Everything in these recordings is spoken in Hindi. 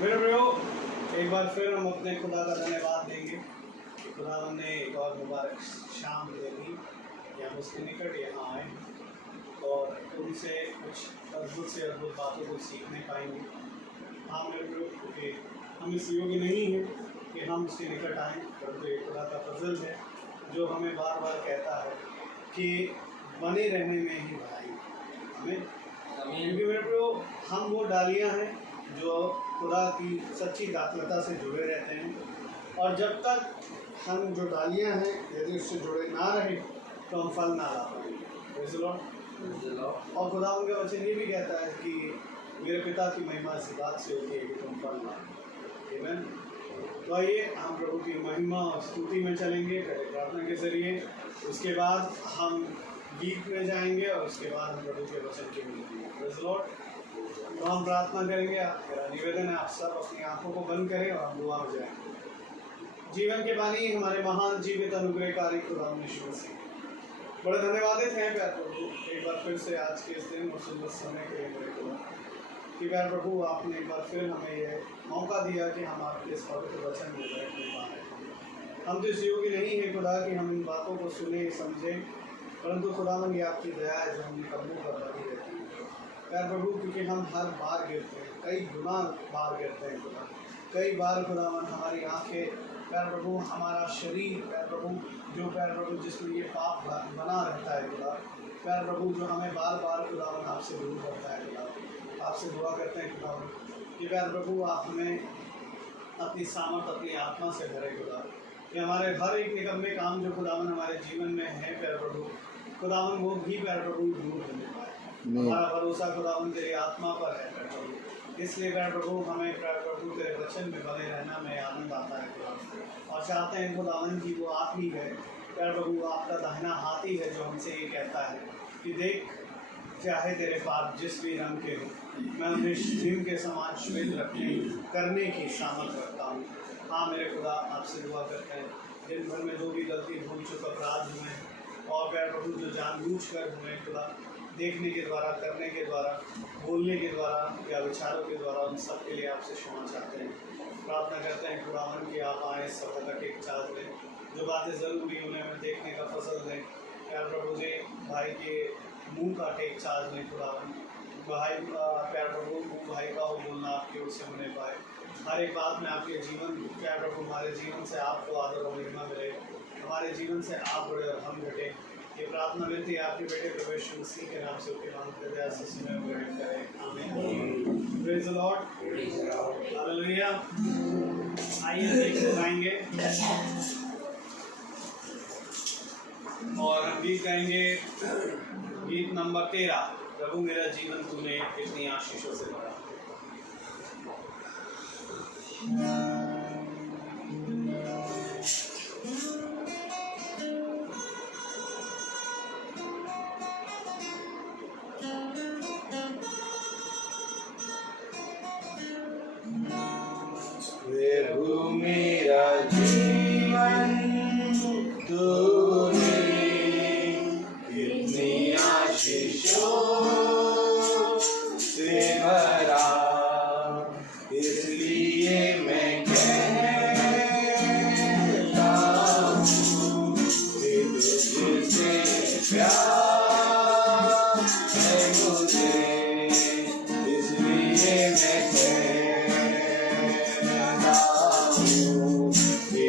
मेरे प्रियो, एक बार फिर हम अपने खुदा का धन्यवाद देंगे कि खुदा ने एक और मुबारक शाम दे दी कि हम उसके निकट यहाँ आए और उनसे कुछ अद्भुत से अद्भुत बातों को सीखने पाएंगे। हाँ मेरे प्रियो, क्योंकि हम इस योग्य नहीं हैं कि हम उसके निकट आएँ, परंतु एक खुदा का फजल है जो हमें बार बार कहता है कि बने रहने में ही भलाई हमें। क्योंकि मेरे प्रियो, हम वो डालियाँ हैं जो खुदा की सच्ची दाखलता से जुड़े रहते हैं, और जब तक हम जो डालियाँ हैं यदि उससे जुड़े ना रहे तो हम फल ना ला पाएंगे। और खुदा उनके वचन ये भी कहता है कि मेरे पिता की महिमा इस बात से होती है कि तुम फल लाओ। आमीन। तो आइए हम प्रभु की महिमा और स्तुति में चलेंगे पहले प्रार्थना के जरिए, उसके बाद हम गीत में जाएंगे और उसके बाद हम प्रभु के वचन के मिलेंगे। तो हम प्रार्थना करेंगे। मेरा निवेदन है आप सब अपनी आंखों को बंद करें और हम दुआ में जाएंगे। जीवन के पानी हमारे महान जीवित अनुग्रहकारी खुदा यीशु मसीह, बड़े धन्यवादित हैं प्यार प्रभु एक बार फिर से आज के इस दिन और सुंदर समय के लिए खुदा कि प्यार प्रभु आपने एक बार फिर हमें यह मौका दिया कि हम आपके इस पवित्र वचन में बैठने पाएँ। हम तो इस योग्य नहीं है खुदा कि हम इन बातों को सुने समझें, परंतु खुदावन ये आपकी दया है जो हम कदमों पर बनी रहती है प्यार प्रभु, क्योंकि हम हर बार गिरते हैं, कई गुना बार गिरते हैं खुदा। कई बार खुदावन हमारी आंखें प्यार प्रभु, हमारा शरीर प्यार प्रभु, जो प्यार प्रभु जिसमें ये पाप बना रहता है खुदा, प्यार प्रभु जो हमें बार बार खुदावन आपसे दूर करता है खुदा। आपसे दुआ करते हैं खुदावन कि प्यार प्रभु आप हमें अपनी सामर्थ अपनी आत्मा से भरे खुदा, कि हमारे हर एक निकम्मे काम जो खुदावन हमारे जीवन में है प्यार प्रभु, खुदावन वो भी प्यार प्रभु दूर होने पाए। हमारा भरोसा खुदावन तेरी आत्मा पर है प्यार प्रभु, इसलिए प्यार प्रभु हमें प्यार प्रभु तेरे वचन में बने रहना में आनंद आता है खुदा, और चाहते हैं खुदावन की वो आप ही है प्यार प्रभु, आपका दाहिना हाथ ही है जो हमसे ये कहता है कि देख चाहे तेरे पाप जिस भी रंग के हो, मैं उन्हें हिम के समान श्वेत रखने करने की सामर्थ रखता हूँ। हाँ मेरे खुदा, आपसे दुआ करते हैं दिन भर में जो भी गलती भूल चुक अपराध हुए और प्यार प्रभु जो जानबूझ कर हुए खुदा, देखने के द्वारा, करने के द्वारा, बोलने के द्वारा या विचारों के द्वारा, उन सब के लिए आपसे क्षमा चाहते हैं। प्रार्थना करते हैं खुदावन कि आप आए सफर तक एक चार्ज लें, जो बातें ज़रूरी उन्हें हमें देखने का फसल दें। प्यार प्रभु जी भाई के मुंह का टेक चार्ज लें खुदावन, भाई प्यार प्रभु मुँह भाई का हो बोलना आपकी ओर से होने पाए। हर एक बात में आपके जीवन प्यार प्रभु, हमारे जीवन से आपको आदर और महिमा मिले, हमारे जीवन से आप बड़े और हम घटे। ये प्रार्थना मिलती है आपके बेटे प्रभु यीशु मसीह के नाम से उसके नाम से दया से सुने हुए करें। आमीन। Praise the Lord, hallelujah. आइए गीत गाएंगे और हम गीत गाएंगे गीत नंबर 13, प्रभु मेरा जीवन तूने कितनी आशीषों से भरा। प्रभु मेरा जीवन तूने कितनी आशीषों से भरा, इसलिए मैं कहता हूँ कि तुझसे प्यार है मुझे, इसलिए मैं कहता हूँ कि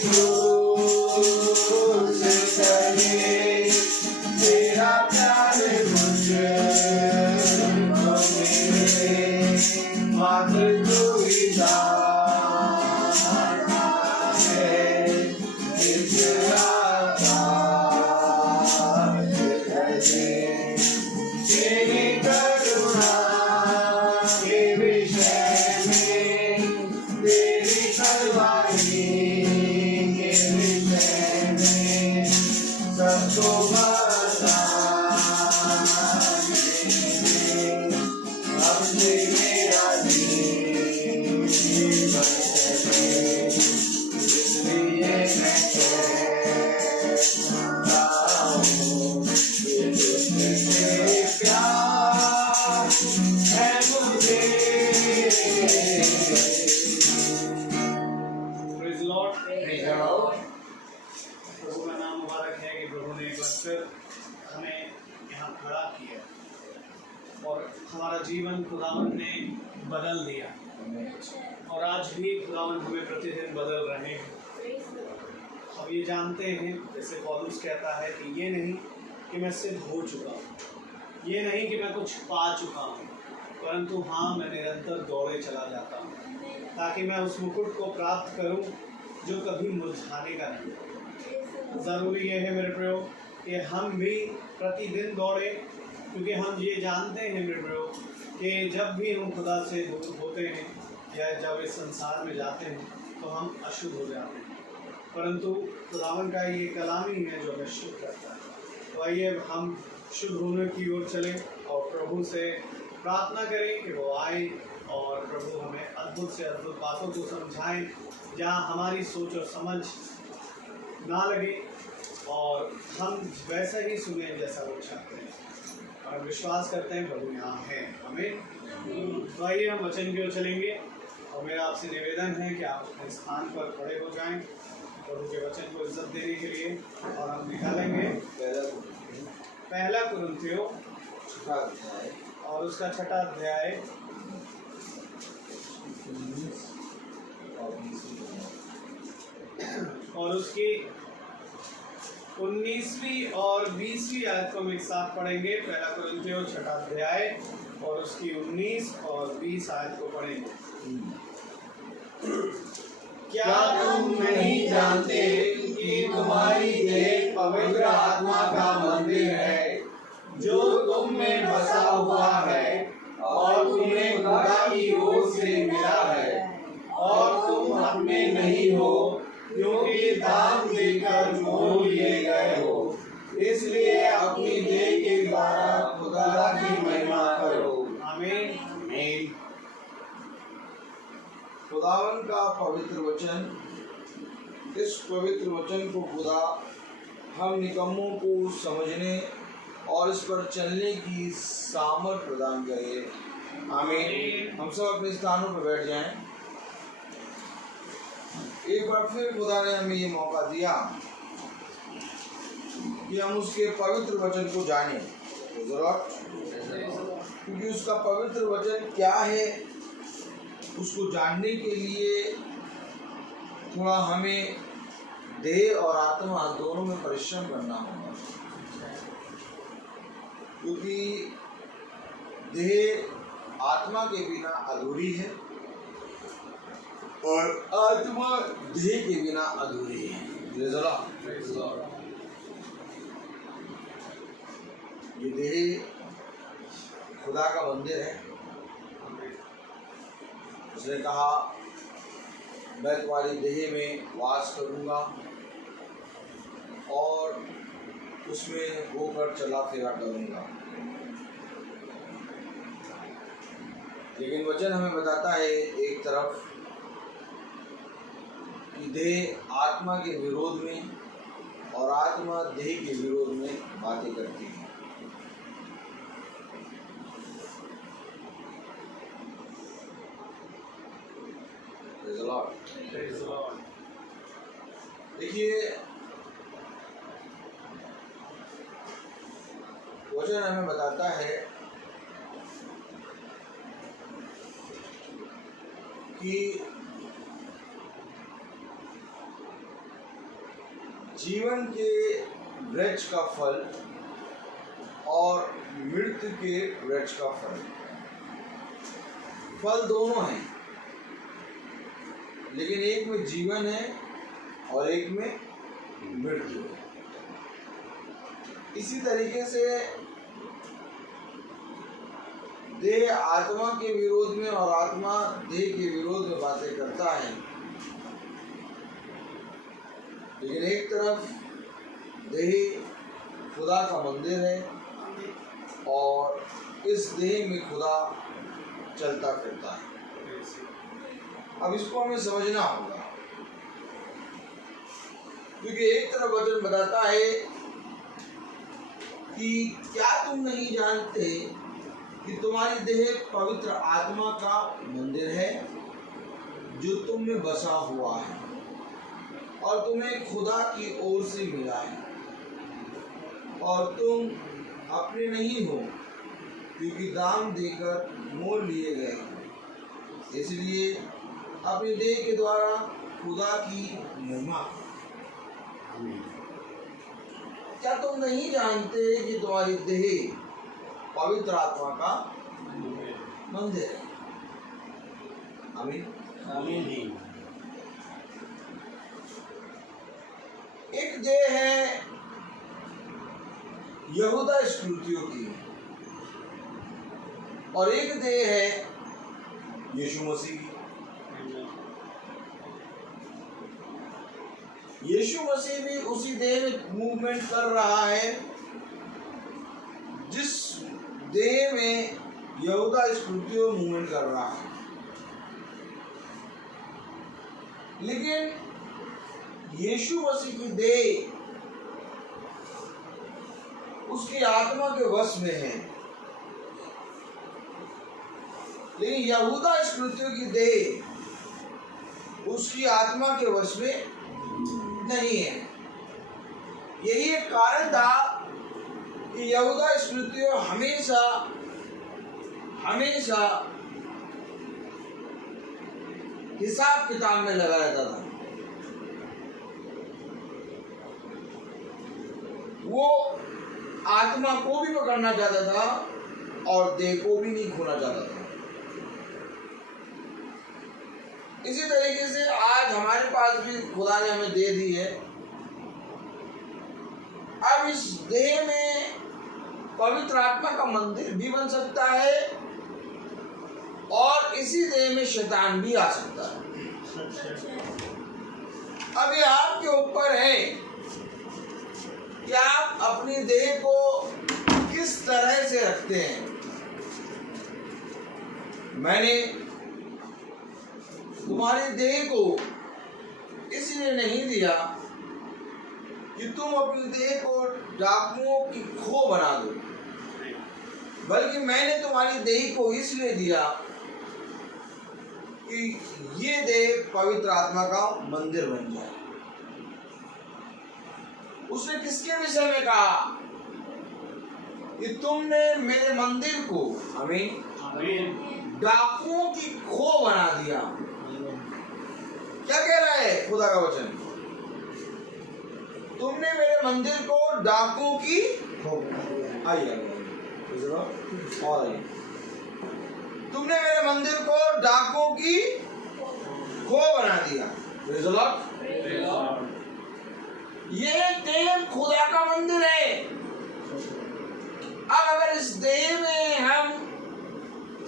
क्रूस तले तेरा प्यार मुझको मिले, मात्र तू ही दाता है इस आकाश तले। तेरी करुणा के विषय में, तेरी सलवारी के विषय में सबको बताने में, अब से मेरा जीवन चले, इसलिए मैं कहता हूँ कि तुझसे प्यार है मुझे। Praise the Lord। Praise the Lord। प्रभु का नाम मुबारक है कि प्रभु ने एक बार फिर हमें यहाँ खड़ा किया और हमारा जीवन खुदावंत ने बदल दिया, और आज भी खुदावंत हमें प्रतिदिन बदल रहे हैं। अब ये जानते हैं, जैसे पौलुस कहता है कि ये नहीं कि मैं सिद्ध हो चुका हूँ, ये नहीं कि मैं कुछ पा चुका हूँ, परंतु हाँ, मैं निरंतर दौड़े चला जाता हूँ ताकि मैं उस मुकुट को प्राप्त करूँ जो कभी मुरझाने का नहीं। ज़रूरी ये है मेरे प्रियो कि हम भी प्रतिदिन दौड़े, क्योंकि हम ये जानते हैं मेरे प्रियो कि जब भी हम खुदा से दूर होते हैं या जब इस संसार में जाते हैं तो हम अशुद्ध हो जाते हैं, परंतु खुदावन का ये कलाम ही है जो हमें शुद्ध करता है। तो आइए हम शुद्ध होने की ओर चलें और प्रभु से प्रार्थना करें कि वो आए और प्रभु हमें अद्भुत से अद्भुत बातों को समझाएं जहाँ हमारी सोच और समझ ना लगे, और हम वैसा ही सुने जैसा वो चाहते हैं, और विश्वास करते हैं प्रभु यहाँ है। हमें तो आइए हम वचन की ओर चलेंगे, और मेरा आपसे निवेदन है कि आप अपने स्थान पर खड़े हो जाएं प्रभु के वचन को इज्जत देने के लिए, और हम निकालेंगे पहला कुरिन्थियों और उसका 6वां अध्याय और उसकी 19वीं और 20वीं आयत को हम एक साथ पढ़ेंगे। पहला कुरिन्थियों 6वां अध्याय और उसकी 19 और 20 आयत को पढ़ेंगे। क्या तुम नहीं जानते कि तुम्हारी देह पवित्र आत्मा का मंदिर है जो तुम में बसा हुआ है, और तुम्हें खुदा की ओर से मिला है, और तुम अपने नहीं हो क्योंकि दाम देकर मोल लिए गए हो। इसलिए अपनी देह के द्वारा खुदा की महिमा करो। आमीन। खुदावन का पवित्र वचन, इस पवित्र वचन को खुदा हम निकम्मों को समझने और इस पर चलने की सामर्थ प्रदान करे। आमीन। हम सब अपने स्थानों पर बैठ जाएं। एक बार फिर खुदा ने हमें ये मौका दिया कि हम उसके पवित्र वचन को जानें, क्योंकि उसका पवित्र वचन क्या है उसको जानने के लिए थोड़ा हमें देह और आत्मा दोनों में परिश्रम करना होगा, क्योंकि देह आत्मा के बिना अधूरी है और आत्मा देह के बिना अधूरी है। ये देह खुदा का मंदिर है। उसने कहा मैं तुम्हारी देह में वास करूंगा और उसमें होकर चला फिरा करूंगा। लेकिन वचन हमें बताता है एक तरफ कि देह आत्मा के विरोध में और आत्मा देह के विरोध में बातें करती है। देखिए वचन हमें बताता है कि जीवन के वृक्ष का फल और मृत्यु के वृक्ष का फल, फल दोनों हैं, लेकिन एक में जीवन है और एक में मृत्यु है। इसी तरीके से देह आत्मा के विरोध में और आत्मा देह के विरोध में बातें करता है, लेकिन एक तरफ देह खुदा का मंदिर है और इस देह में खुदा चलता फिरता है। अब इसको हमें समझना होगा, क्योंकि एक तरफ वचन बताता है कि क्या तुम नहीं जानते कि तुम्हारी देह पवित्र आत्मा का मंदिर है जो तुम में बसा हुआ है और तुम्हें खुदा की ओर से मिला है, और तुम अपने नहीं हो क्योंकि दाम देकर मोल लिए गए, इसलिए अपनी देह के द्वारा खुदा की महिमा। क्या तुम नहीं जानते कि तुम्हारी देह पवित्र आत्मा का मंदिर है? आमीन आमीन। एक देह है यहूदा इस्करियोतियों की और एक देह है यीशु मसीह की। यीशु मसीह भी उसी देह में मूवमेंट कर रहा है जिस देह में यहूदा इस्करियोती मूवमेंट कर रहा है, लेकिन यीशु मसीह की देह उसकी आत्मा के वश में है, लेकिन यहूदा इस्करियोती की देह उसकी आत्मा के वश में नहीं है। यही एक कारण था कि यहूदा इस्करियोती हमेशा हमेशा हिसाब किताब में लगा रहता था। वो आत्मा को भी पकड़ना चाहता था और देह को भी नहीं खोना चाहता था। इसी तरीके से आज हमारे पास भी खुदा ने हमें दे दी है। अब इस देह में पवित्र आत्मा का मंदिर भी बन सकता है और इसी देह में शैतान भी आ सकता है। अब ये आपके ऊपर है कि आप अपनी देह को किस तरह से रखते हैं। मैंने तुम्हारी देह को इसलिए नहीं दिया कि तुम अपनी देह को डाकुओं की खो बना दो, बल्कि मैंने तुम्हारी देह को इसलिए दिया कि ये देह पवित्र आत्मा का मंदिर बन जाए। उसने किसके विषय में कहा कि तुमने मेरे मंदिर को डाकुओं की खो बना दिया। क्या कह रहा है खुदा का वचन? तुमने मेरे मंदिर को डाकुओं की आइए और आइए तुमने मेरे मंदिर को डाकुओं की खो बना दिया। ये देह खुदा का मंदिर है। अब अगर इस देह में हम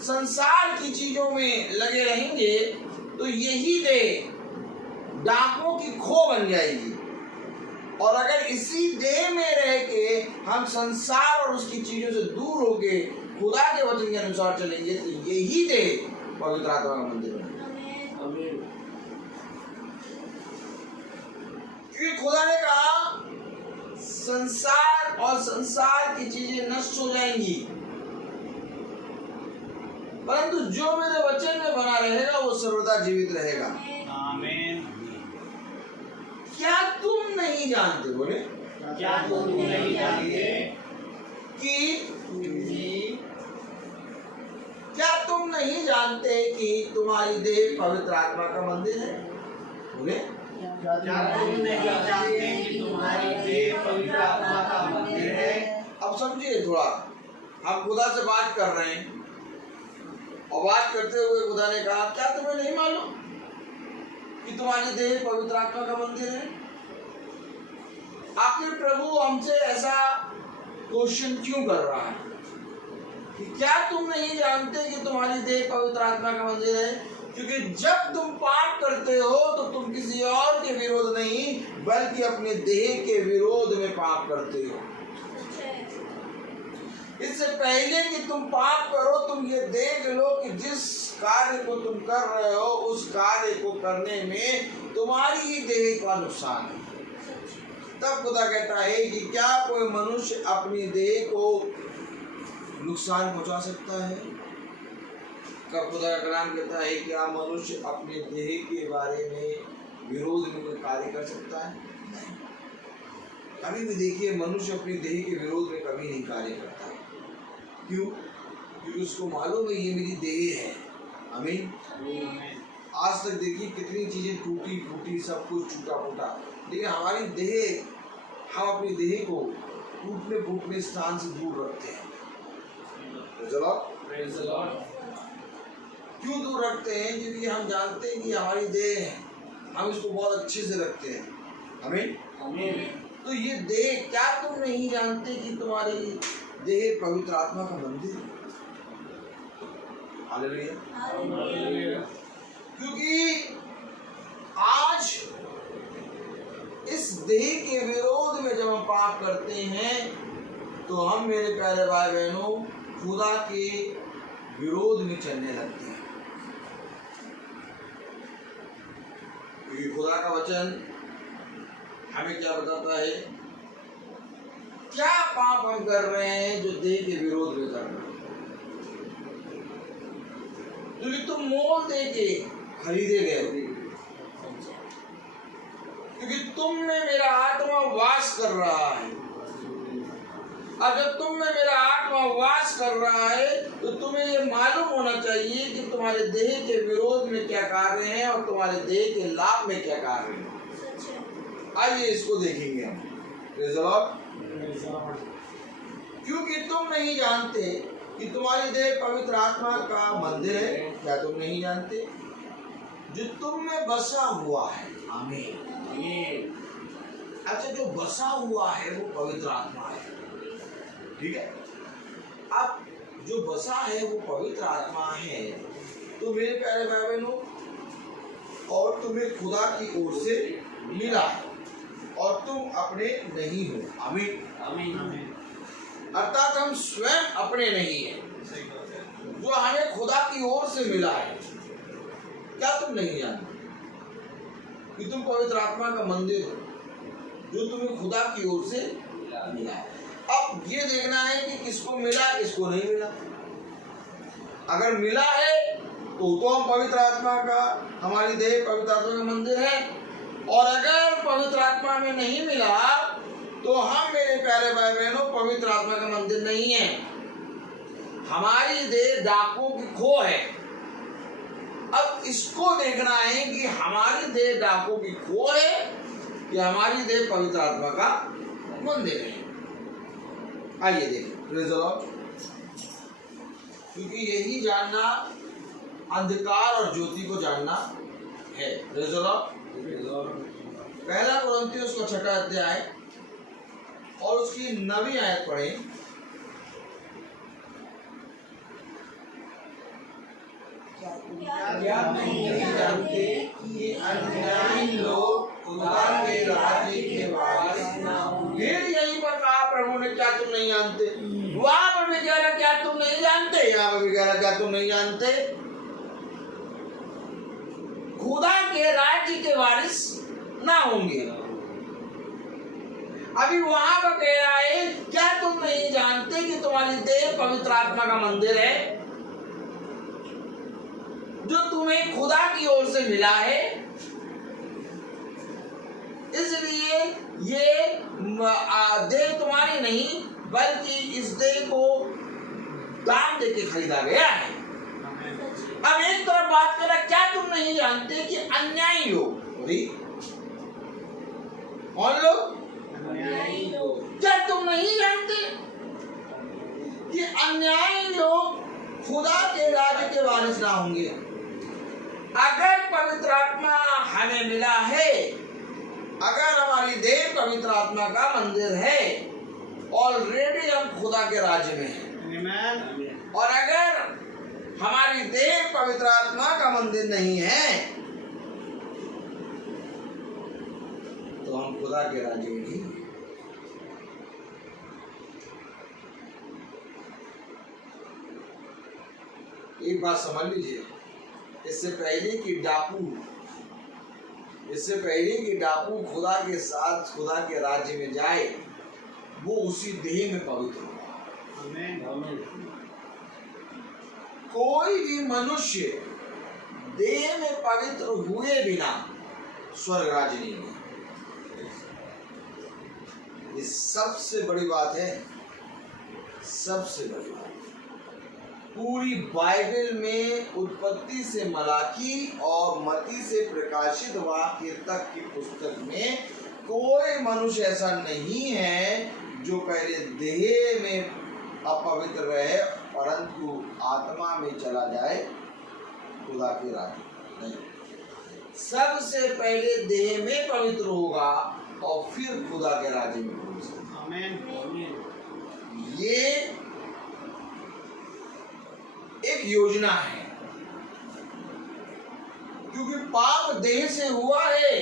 संसार की चीजों में लगे रहेंगे तो यही देह डाकुओं की खो बन जाएगी, और अगर इसी देह में रह के हम संसार और उसकी चीजों से दूर होके खुदा के वचन के अनुसार चलेंगे तो यही देह पवित्र आत्मा का मंदिर बनेगा। क्योंकि खुदा ने कहा संसार और संसार की चीजें नष्ट हो जाएंगी, परंतु जो मेरे वचन में बना रहेगा वो सर्वदा जीवित रहेगा। आमीन। क्या तुम नहीं जानते, बोले क्या तुम नहीं जानते कि क्या तुम नहीं जानते कि तुम्हारी देह पवित्र आत्मा का मंदिर है? बोले क्या तुम नहीं जानते कि तुम्हारी देह पवित्र आत्मा का मंदिर है? अब समझिए थोड़ा, हम खुदा से बात कर रहे हैं और बात करते हुए खुदा ने कहा क्या तुम्हें नहीं मालूम कि तुम्हारी देह पवित्र आत्मा का मंदिर है? आखिर प्रभु हमसे ऐसा क्वेश्चन क्यों कर रहा है कि क्या तुम नहीं जानते कि तुम्हारी देह पवित्र आत्मा का मंदिर है? क्योंकि जब तुम पाप करते हो तो तुम किसी और के विरोध नहीं बल्कि अपने देह के विरोध में पाप करते हो। इससे पहले कि तुम पाप करो तुम ये देख लो कि जिस कार्य को तुम कर रहे हो उस कार्य को करने में तुम्हारी ही देह का नुकसान है। तब खुदा कहता है कि क्या कोई मनुष्य अपनी देह को नुकसान पहुंचा सकता है? कब खुदा का कलाम कहता है क्या मनुष्य अपने देह के बारे में विरोध में कोई कार्य कर सकता है? कभी भी देखिए मनुष्य अपनी देह के विरोध में कभी नहीं कार्य करता है। क्यों? क्योंकि उसको मालूम है ये मेरी देह है। आमीन। आज तक देखिए कितनी चीजें टूटी फूटी, सब कुछ टूटा फूटा, लेकिन हमारी देह, हम अपनी देह को टूटने फूटने स्थान से दूर रखते हैं। क्यों दूर रखते हैं? क्योंकि हम जानते हैं कि हमारी देह है, हम इसको बहुत अच्छे से रखते हैं। आमीन। तो ये देह, क्या तुम नहीं जानते कि तुम्हारी देह पवित्र आत्मा का मंदिर है? हालेलुया। क्योंकि आज इस देह के विरोध में जब हम पाप करते हैं तो हम, मेरे प्यारे भाई बहनों, खुदा के विरोध में चलने लगते हैं। क्योंकि खुदा का वचन हमें क्या बताता है? क्या पाप हम कर रहे हैं जो देह के विरोध में कर रहे हैं? क्योंकि तुम मोल दे के खरीदे गए हो, क्योंकि तुम में मेरा आत्मा वास कर रहा है। अब जब तुम में मेरा आत्मा वास कर रहा है तो तुम्हें ये मालूम होना चाहिए कि तुम्हारे देह के विरोध में क्या कार्य हैं और तुम्हारे देह के लाभ में क्या कार्य हैं। आइए इसको देखेंगे हम। क्योंकि तुम नहीं जानते कि तुम्हारी देह पवित्र आत्मा का मंदिर है। क्या तुम नहीं जानते? जो तुम में बसा हुआ है। आमीन। अच्छा, जो बसा हुआ है वो पवित्र आत्मा है, ठीक है। अब जो बसा है वो पवित्र आत्मा है, तो मेरे प्यारे भाई बहनों, और तुम्हें खुदा की ओर से मिला और तुम अपने नहीं हो। आमीन। अर्थात हम स्वयं अपने नहीं हैं, जो हमें खुदा की ओर से मिला है। क्या तुम नहीं जानते कि तुम पवित्र आत्मा का मंदिर हो जो तुम्हें खुदा की ओर से मिला है? अब ये देखना है कि किसको मिला, किसको नहीं मिला। अगर मिला है तो हम पवित्र आत्मा का, हमारी देह पवित्र आत्मा का मंदिर है, और अगर पवित्र आत्मा में नहीं मिला तो हम, मेरे प्यारे भाई बहनों, पवित्र आत्मा का मंदिर नहीं है। हमारी देह डाकुओं की खो है। अब इसको देखना है कि हमारी देह डाकुओं की खो है या हमारी देह पवित्र आत्मा का मंदिर है। आइए देखें, क्योंकि यही जानना अंधकार और ज्योति को जानना है। पहला कुरिन्थियों उसका 6वां अध्याय और उसकी 9वीं आयत पढ़ें। क्या नहीं जानते कि अज्ञानी लोग खुदा के राज्य के वारिस ना होंगे? फिर यहीं पर कहा प्रभु ने, क्या तुम नहीं जानते? वहां पर भी कह रहा क्या तुम नहीं जानते, यहाँ पर भी कह रहा क्या तुम नहीं जानते? खुदा के राज्य के वारिस ना होंगे। अभी वहां पर कह रहा है क्या तुम नहीं जानते कि तुम्हारी देह पवित्र आत्मा का मंदिर है जो तुम्हें खुदा की ओर से मिला है। इसलिए ये देह तुम्हारी नहीं बल्कि इस देह को दाम देके खरीदा गया है। अब एक तरफ बात करा क्या तुम नहीं जानते कि अन्यायी लोग, बचना होंगे। अगर पवित्र आत्मा हमें मिला है, अगर हमारी देह पवित्र आत्मा का मंदिर है, ऑलरेडी हम खुदा के राज्य में हैं। Amen. और अगर हमारी देह पवित्र आत्मा का मंदिर नहीं है तो हम खुदा के राज्य में नहीं हैं। एक बात समझ लीजिए, इससे पहले कि डाकू खुदा के साथ खुदा के राज्य में जाए, वो उसी देह में पवित्र हो। Amen. कोई भी मनुष्य देह में पवित्र हुए बिना स्वर्ग राज्य नहीं है। ये सबसे बड़ी बात है, सबसे बड़ी बात। पूरी बाइबल में उत्पत्ति से मलाकी और मती से प्रकाशित वाक्य तक की पुस्तक में कोई मनुष्य ऐसा नहीं है जो पहले देह में अपवित्र रहे परंतु आत्मा में चला जाए खुदा के राज्य नहीं। सबसे पहले देह में पवित्र होगा और फिर खुदा के राज्य में पहुंचेगा। Amen. ये एक योजना है, क्योंकि पाप देह से हुआ है,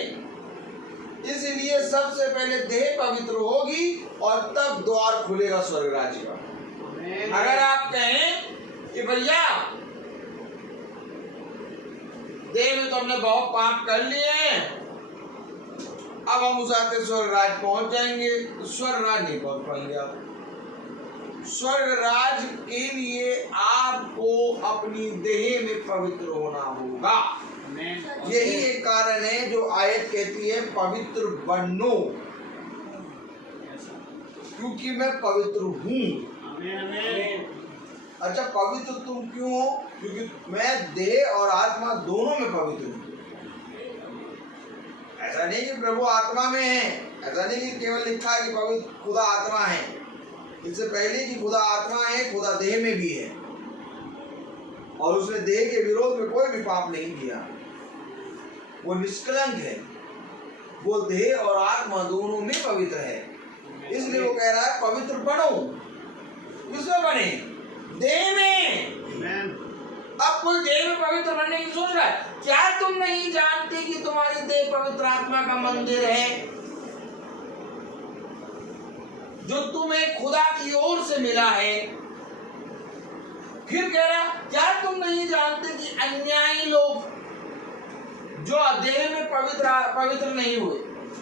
इसलिए सबसे पहले देह पवित्र होगी और तब द्वार खुलेगा स्वर्ग राज्य का। Amen. अगर आप कहें कि भैया देह में तो हमने बहुत पाप कर लिए हैं, अब हम उस आते स्वर्ग राज पहुंच जाएंगे, तो स्वर्ग राज नहीं पहुंच पाएंगे आप। स्वर्ग राज के लिए आपको अपनी देह में पवित्र होना होगा। Amen. यही एक कारण है जो आयत कहती है पवित्र बनो, क्योंकि मैं पवित्र हूँ। Amen. अच्छा, पवित्र तुम क्यों हो? क्योंकि मैं देह और आत्मा दोनों में पवित्र हूँ। ऐसा नहीं कि प्रभु आत्मा में है, ऐसा नहीं कि केवल लिखा है कि पवित्र खुदा आत्मा है। इससे पहले कि खुदा आत्मा है, खुदा देह में भी है, और उसने देह के विरोध में कोई भी पाप नहीं किया। वो निष्कलंक है, वो देह और आत्मा दोनों में पवित्र है। इसलिए वो कह रहा है पवित्र बनो। किसमें बने? देह में। Amen. अब कोई देह में पवित्र बनने की सोच रहा है, क्या तुम नहीं जानते कि तुम्हारी देह पवित्र आत्मा का मंदिर है, जो तुम्हें खुदा की ओर से मिला है? फिर कह रहा, क्या तुम नहीं जानते कि अन्यायी लोग जो देह में पवित्र नहीं हुए,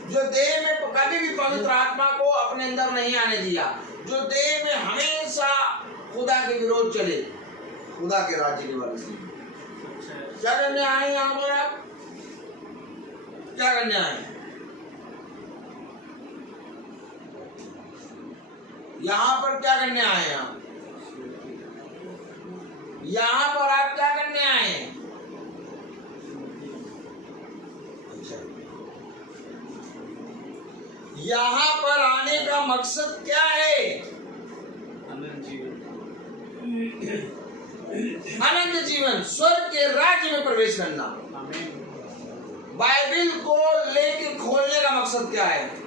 जो देह में कभी भी पवित्र आत्मा को अपने अंदर नहीं आने दिया, जो देह में हमेशा खुदा के विरोध चले, खुदा के राज्य के बारे में क्या करने आए यहाँ पर? आप क्या करने आए? यहाँ पर क्या करने आए? आप यहाँ पर आप क्या करने आए हैं? यहाँ पर आने का मकसद क्या है? अनंत जीवन. अनंत जीवन, स्वर्ग के राज्य में प्रवेश करना। Amen. बाइबल को लेके खोलने का मकसद क्या है?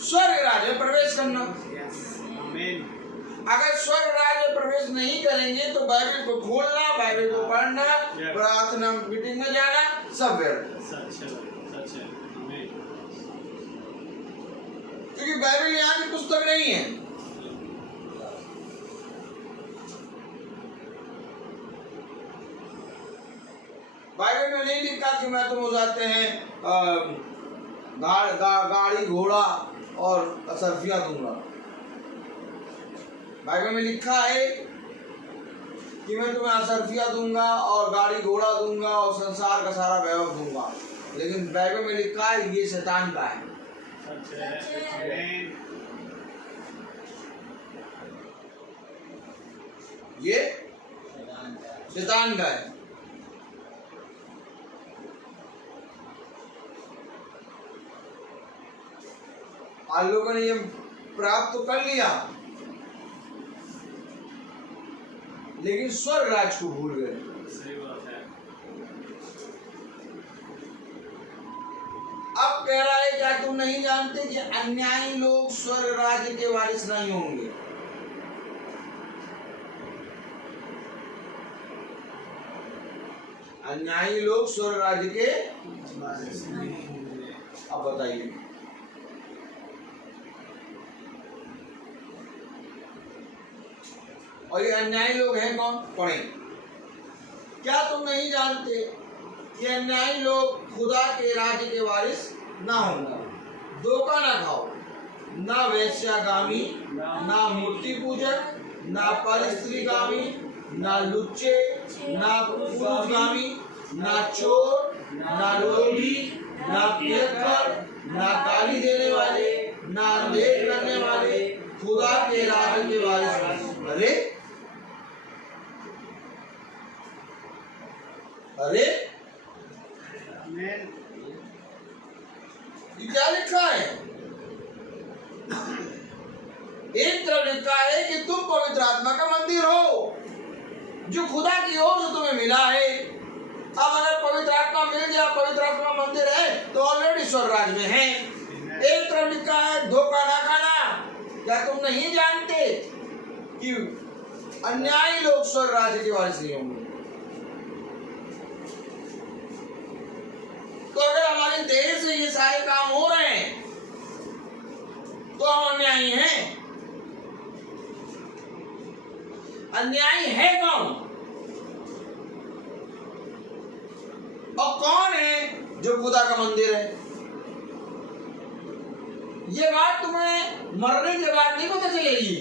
स्वर्ग राज्य में प्रवेश करना। Yes. Amen. अगर स्वर्ग राज्य में प्रवेश नहीं करेंगे तो बाइबल को खोलना, बाइबल को पढ़ना, प्रार्थना मीटिंग में जाना, सब व्यर्थ। सच है. Amen. क्योंकि बाइबल यहाँ की पुस्तक नहीं है। बाइबल में नहीं लिखा कि मैं तुम जाते हैं गाड़ी घोड़ा और असरफियां दूंगा। बाइबल में लिखा है कि मैं तुम्हें असरफियां दूंगा और गाड़ी घोड़ा दूंगा और संसार का सारा वैभव दूंगा, लेकिन बाइबल में लिखा है ये शैतान का है। सच है. Amen. ये शैतान का है। आज लोगों ने ये प्राप्त तो कर लिया, लेकिन स्वर्ग राज को भूल गए। सही बात है। अब कह रहा है क्या तुम नहीं जानते कि अन्यायी लोग स्वर्ग राज्य के वारिस नहीं होंगे। अन्यायी लोग स्वर्ग राज्य के वारिस नहीं होंगे। अब बताइए, और ये अन्यायी लोग हैं कौन? पढ़े। क्या तुम नहीं जानते कि अन्यायी लोग खुदा के राज्य के वारिस ना होंगे। धोखा ना खाओ, ना वेश्यागामी, ना मूर्ति पूजक, ना परस्त्रीगामी, ना लुच्चे, ना पुरुषगामी, ना चोर, ना लोभी, ना पियक्कर, ना गाली देने वाले, ना अनदेख करने वाले खुदा के राज्य के वारिस। अरे अरे आमीन। ये क्या लिखा है? एक तरफ लिखा है कि तुम पवित्र आत्मा का मंदिर हो जो खुदा की ओर से तुम्हें मिला है। अब अगर पवित्र आत्मा मिल गया, पवित्र आत्मा मंदिर है, तो ऑलरेडी स्वर्ग राज्य में है। एक तरफ लिखा है धोखा ना खाना। क्या तुम नहीं जानते कि अन्यायी लोग स्वर्ग राज्य के वारिस नहीं होंगे? तो अगर हमारे देह से ये सारे काम हो रहे हैं तो हम अन्यायी हैं। अन्यायी है कौन? और कौन है जो खुदा का मंदिर है? ये बात तुम्हें मरने के बाद नहीं पता चलेगी।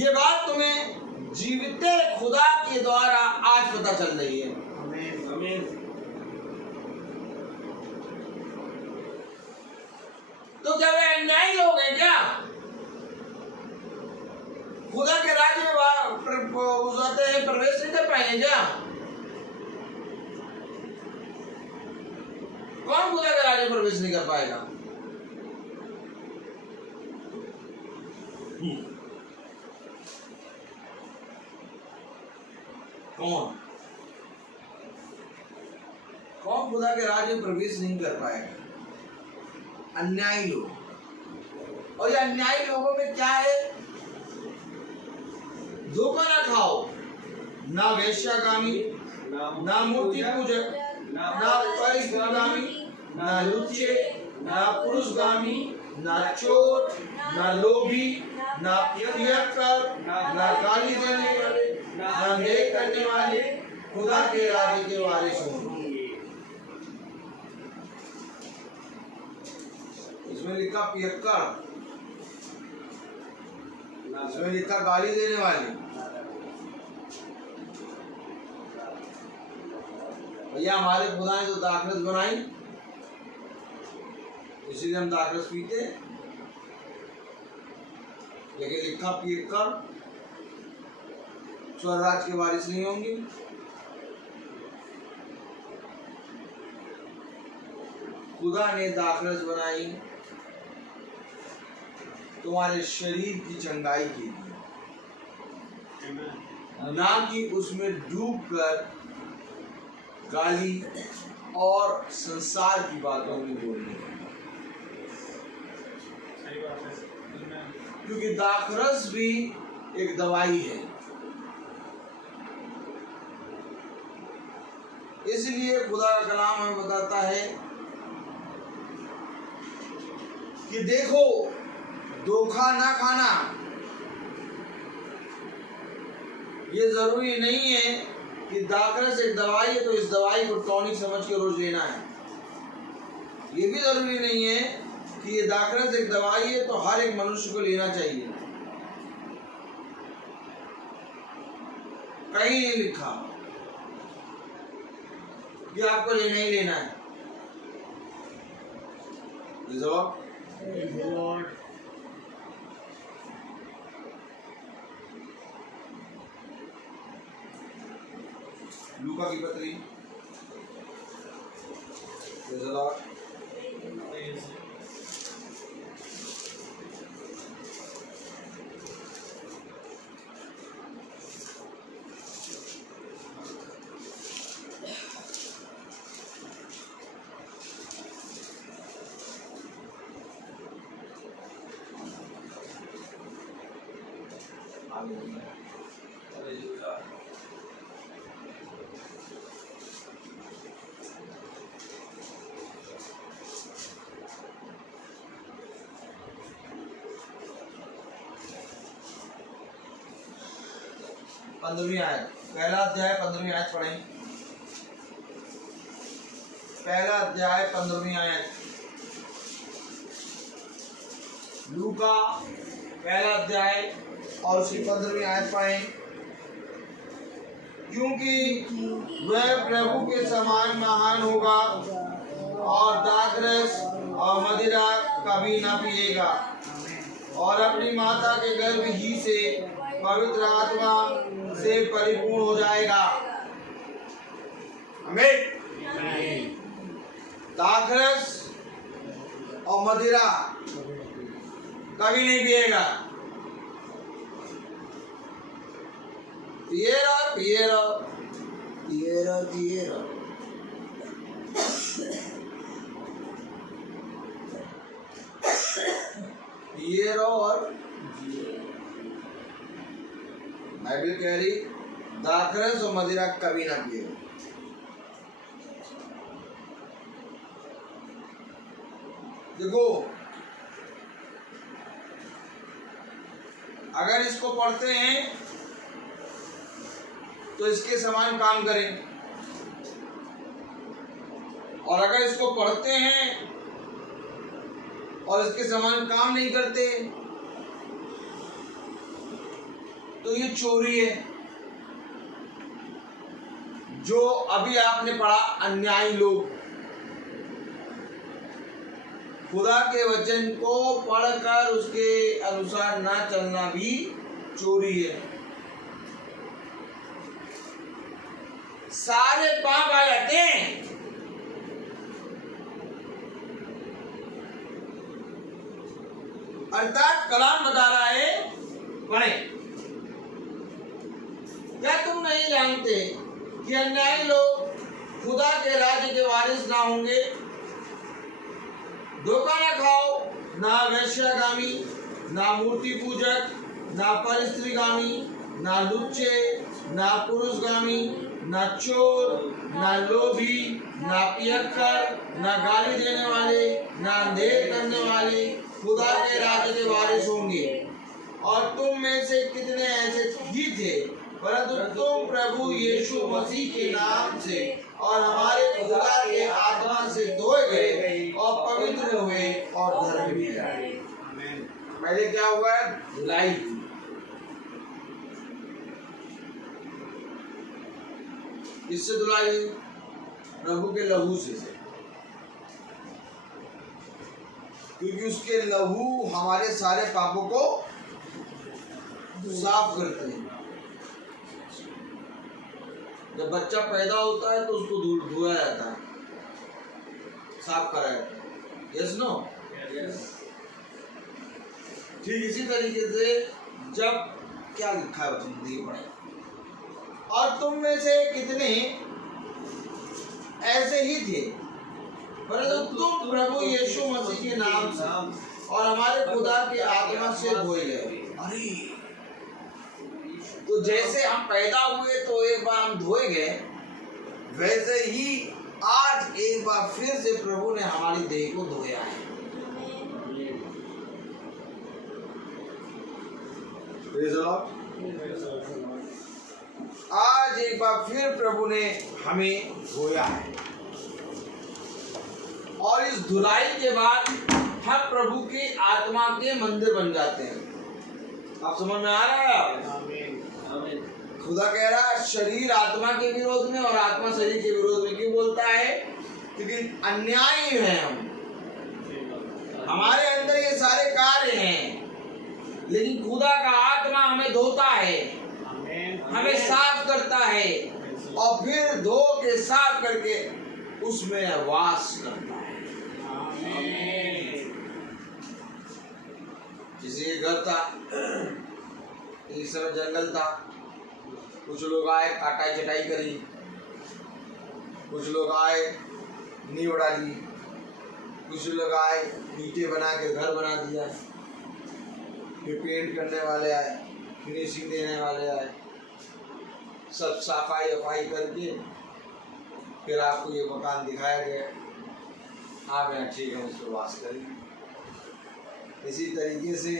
ये बात तुम्हें जीविते खुदा के द्वारा आज पता चल रही है। आमीन। आमीन। तो क्या वे अन्यायी लोग हैं क्या? खुदा के राज्य में प्रवेश नहीं कर पाएंगे क्या? कौन खुदा के राज्य में प्रवेश नहीं कर पाएगा? कौन कौन खुदा के राज्य में प्रवेश नहीं कर पाएगा? अन्यायी लोग। और ये अन्यायी लोगों में क्या है? धोखा ना खाओ, ना वेश्यागामी, ना मूर्ति पूजक, ना परस्त्रीगामी, ना लुच्चे, ना पुरुषगामी, ना चोर, ना लोभी, ना पियक्कर, ना गाली देने वाले, ना अनदेख करने वाले खुदा के राज्य के वारिस होंगे। इसमें लिखा पियक्कर, इसमें लिखा गाली देने वाले। भैया हमारे खुदा ने तो दाखरस बनाई, इसीलिए हम दाखरस पीते, लेकिन लिखा पियक्कर स्वर्ग राज्य के वारिस नहीं होंगे। खुदा ने दाखरस बनाई तुम्हारे शरीर की चंगाई के लिए, ना कि उसमें डूबकर गाली और संसार की बातों में बोलने। सही बात है। क्योंकि दाखरस भी एक दवाई है। इसलिए खुदा का कलाम हमें बताता है कि देखो, धोखा ना खाना। ये जरूरी नहीं है कि दाखरस एक दवाई है तो इस दवाई को टॉनिक समझ के रोज लेना है। ये भी जरूरी नहीं है कि ये दाखरस एक दवाई है तो हर एक मनुष्य को लेना चाहिए। कहीं नहीं लिखा कि आपको लेना ही लेना है। जवाब लूका की पत्री, पंद्रहवीं आयत, पहला अध्याय 15वीं आयत पढ़ें। पहला अध्याय 15वीं आयत, लूका पहला अध्याय और उसकी 15वीं आयत पढ़ें। क्योंकि वह प्रभु के समान महान होगा और दाखरस और मदिरा कभी न पिएगा और अपनी माता के गर्भ ही से पवित्र आत्मा से परिपूर्ण हो जाएगा। आमीन। दाखरस और मदिरा कभी नहीं पिएगा। पिएरा पिएरा पिएरा पिएरा पिएरा और बाइबल कह रही दाखरस और मदिरा कभी ना पिए। देखो, अगर इसको पढ़ते हैं तो इसके समान काम करें, और अगर इसको पढ़ते हैं और इसके समान काम नहीं करते तो ये चोरी है। जो अभी आपने पढ़ा, अन्यायी लोग खुदा के वचन को पढ़कर उसके अनुसार ना चलना भी चोरी है। सारे पाप आ जाते हैं। अर्थात कलाम बता रहा है, पढ़े, क्या तुम नहीं जानते कि अन्यायी लोग खुदा के राज्य के वारिस ना होंगे? धोखा ना खाओ, ना वेश्यागामी, ना मूर्ति पूजक, ना परस्त्रीगामी, ना लुच्चे, ना पुरुषगामी, ना चोर, ना लोभी, ना पियक्कर, ना गाली देने वाले, ना अंधेर करने वाले खुदा के राज्य के वारिस होंगे। और तुम में से कितने ऐसे ही थे, परंतु तुम प्रभु यीशु मसीह के नाम से और हमारे खुदा के आत्मा से धोए गए और पवित्र हुए और धर्मी रहे। पहले क्या हुआ? धुलाई। इससे धुलाई प्रभु के लहू से, क्योंकि उसके लहू हमारे सारे पापों को साफ करते हैं। जब बच्चा पैदा होता है तो उसको धोया जाता है, साफ करा जाता है। Yes no? ठीक इसी तरीके से जब क्या लिखा है वचन देखिए पढ़े, और तुम में से कितने ऐसे ही थे, परंतु तुम प्रभु यीशु मसीह के नाम से और हमारे खुदा के आत्मा से धोए गए। अरे, तो जैसे हम पैदा हुए तो एक बार हम धोए गए, वैसे ही आज एक बार फिर से प्रभु ने हमारी देह को धोया है। आज एक बार फिर प्रभु ने हमें धोया है, और इस धुलाई के बाद हम प्रभु के आत्मा के मंदिर बन जाते हैं। आप समझ में आ रहा है? खुदा कह रहा है शरीर आत्मा के विरोध में और आत्मा शरीर के विरोध में। क्यों बोलता है? क्योंकि अन्यायी हैं हम, हमारे अंदर ये सारे कार्य हैं, लेकिन खुदा का आत्मा हमें धोता है, हमें साफ करता है, और फिर धो के साफ करके उसमें वास करता है। किसी के घर था, एक समय जंगल था, कुछ लोग आए, काटाई चटाई करी, कुछ लोग आए, नींव डाली, कुछ लोग आए, ईंटें बना के घर बना दिया, फिर पेंट करने वाले आए, फिनिशिंग देने वाले आए, सब सफाई वफाई करके फिर आपको ये मकान दिखाया गया, आप यहाँ ठीक है उसको वास करेंगे। इसी तरीके से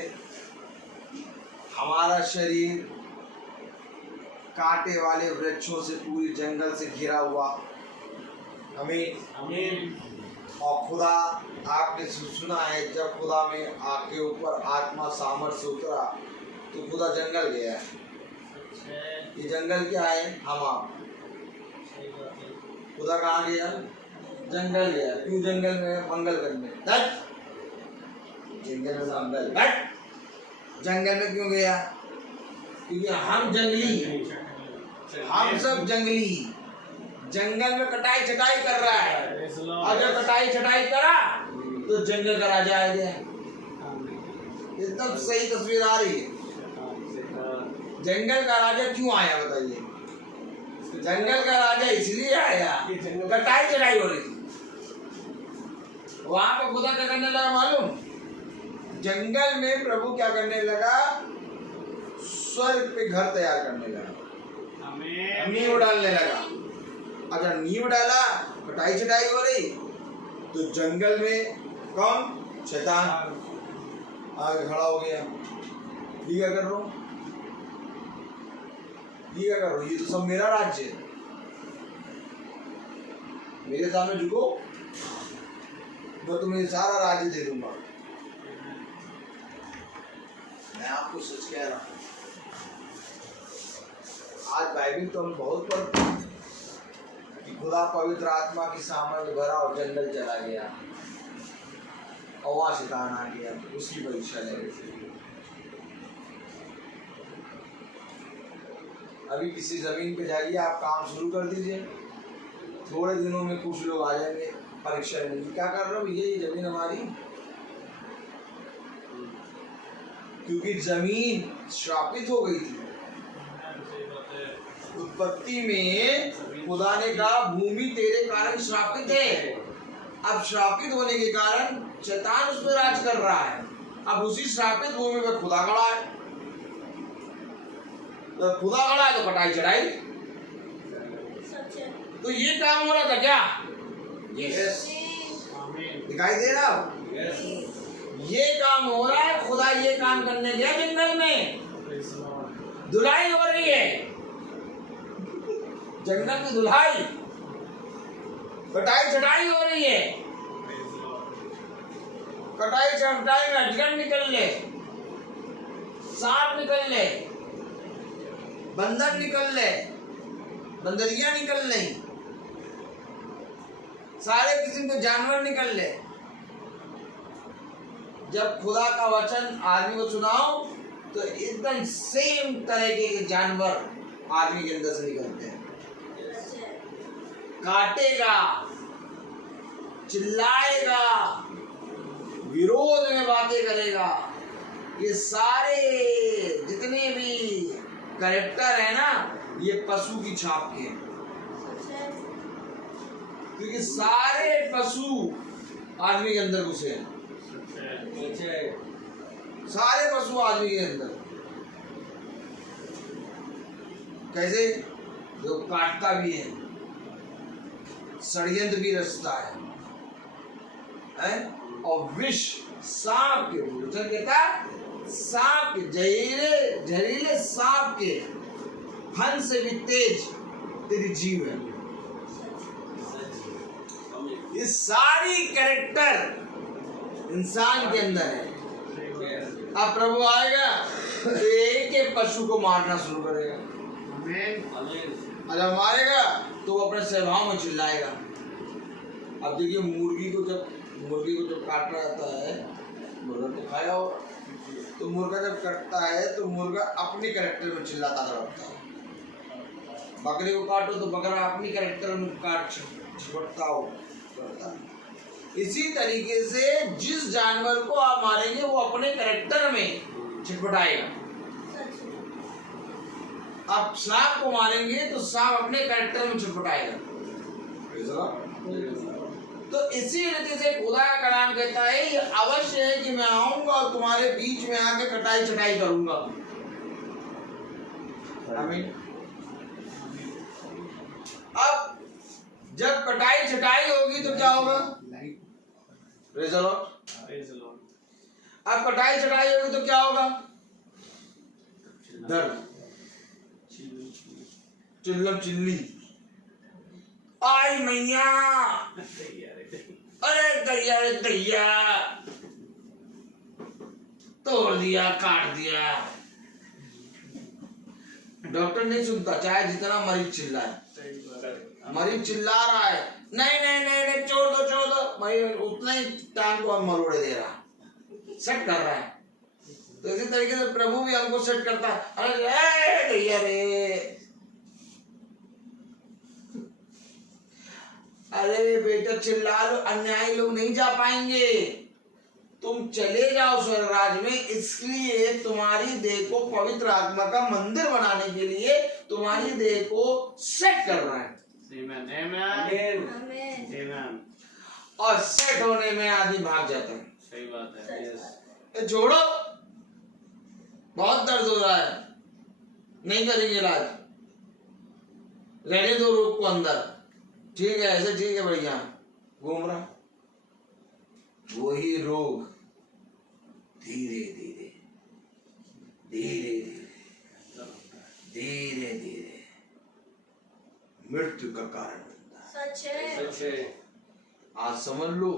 हमारा शरीर कांटे वाले वृक्षों से पूरी जंगल से घिरा हुआ, हमें और खुदा, आपने सुना है जब खुदा में आपके ऊपर आत्मा सामर्थ्य उतरा तो खुदा जंगल गया है। ये जंगल क्या है? हम आप। खुदा कहाँ गया? जंगल गया। क्यों जंगल में? मंगल करने। जंगल में मंगल। जंगल में क्यों गया? क्योंकि हम जंगली, हम सब जंगली, जंगल में कटाई छटाई कर रहा है, और जब कटाई छटाई करा तो जंगल का राजा आ गया। एकदम सही तस्वीर आ रही है। जंगल का राजा क्यों आया बताइए? जंगल का राजा इसलिए आया, कटाई चढ़ाई हो रही थी। वहां पर खुदा क्या करने लगा मालूम? जंगल में प्रभु क्या करने लगा? स्वर्ग पे घर तैयार करने लगा, नींव डालने लगा। अगर नींव डाला, कटाई चटाई हो रही, तो जंगल में कौन? शैतान आगे खड़ा हो गया। ये क्या कर रहा हूं? ये क्या कर रहा हूं? ये तो सब मेरा राज्य है, मेरे सामने झुको, मैं तुम्हें सारा राज्य दे दूंगा। मैं आपको सच कह रहा हूं, आज बाइबल तो हम बहुत पढ़ते हैं कि खुदा पवित्र आत्मा की सामर्थ्य भरा और जंगल चला गया और वहां शैतान आ गया, उसकी परीक्षा ले रही थी। अभी किसी जमीन पे जाइए, आप काम शुरू कर दीजिए, थोड़े दिनों में कुछ लोग आ जाएंगे परीक्षा लेंगे, क्या कर रहे हो भैया, ये जमीन हमारी? क्योंकि जमीन श्रापित हो गई थी। उत्पत्ति में खुदा ने कहा भूमि तेरे कारण श्रापित है। अब श्रापित होने के कारण शैतान उस पर राज कर रहा है। अब उसी श्रापित भूमि पर खुदा खड़ा है, तो खुदा खड़ा है तो कटाई चढ़ाई। तो ये काम हो रहा था क्या? यस, दिखाई दे रहा हो? ये काम हो रहा है। खुदा ये काम करने गया जंगल में, धुलाई हो रही है जंगल की, धुलाई, कटाई छटाई हो रही है। कटाई छटाई में अजगर निकल ले, सांप निकल ले, बंदर निकल ले, बंदरियां निकल ले, सारे किस्म के जानवर निकल ले। जब खुदा का वचन आदमी को सुनाओ तो एकदम सेम तरीके के जानवर आदमी के अंदर से निकलते हैं। काटेगा, चिल्लाएगा, विरोध में बातें करेगा। ये सारे जितने भी कैरेक्टर है ना, ये पशु की छाप के हैं, क्योंकि सारे पशु आदमी के अंदर घुसे हैं। सारे पशु आदमी के अंदर कैसे? जो काटता भी है, षड्यंत्र भी रचता है? और विष, सांप के, वचन कहता सांप के, जहरीले सांप के फन से भी तेज तेरी जीव है। ये सारी कैरेक्टर इंसान के अंदर है। अब प्रभु आएगा तो एक एक पशु को मारना शुरू करेगा, जब मारेगा तो वो अपने स्वभाव में चिल्लाएगा। अब देखिए, मुर्गी को जब काटा जाता है, मुर्गा तो खाया हो, तो मुर्गा जब कटता है तो मुर्गा अपने कैरेक्टर में चिल्लाता रहता है। बकरे को काटो तो बकरा अपनी कैरेक्टर में काट छिपटता हो करता है। इसी तरीके से जिस जानवर को आप मारेंगे वो अपने कैरेक्टर में छिटपटाएगा। आप सांप को मारेंगे तो सांप अपने कैरेक्टर में छिटपटाएगा। तो इसी रीति से खुदा का कलाम कहता है ये अवश्य है कि मैं आऊंगा और तुम्हारे बीच में आके कटाई छटाई करूंगा। आमीन। अब जब कटाई छटाई होगी तो क्या होगा? Praise the Lord. अब कटाई छटाई होगी तो क्या होगा? दर्द, चिल्लम चिल्ली, आई मैया, अरे दैया रे दैया, तोड़ दिया काट दिया। डॉक्टर नहीं सुनता, चाहे जितना मरीज चिल्लाए। मरीज चिल्ला रहा है, नहीं नहीं नहीं नहीं छोड़ दो, मरीज उतना ही टांग को हम मरोड़े दे रहा, सेट कर रहा है। तो इसी तरीके से प्रभु भी हमको सेट करता है। अरे दैया रे, अरे बेटा चिल्ला लो, अन्यायी लोग नहीं जा पाएंगे, तुम चले जाओ स्वर्ग राज्य में। इसलिए तुम्हारी देह को पवित्र आत्मा का मंदिर बनाने के लिए तुम्हारी देह को सेट कर रहा है। Amen, amen, amen। और सेट होने में आदमी भाग जाता है। सही बात है। ये छोड़ो, बहुत दर्द हो रहा है, नहीं करेंगे इलाज, रहने दो रोग को अंदर, ठीक है ऐसे ठीक है, बढ़िया घूम रहा। वही रोग धीरे धीरे धीरे धीरे धीरे धीरे मृत्यु का कारण बनता है। सच है। आज समझ लो,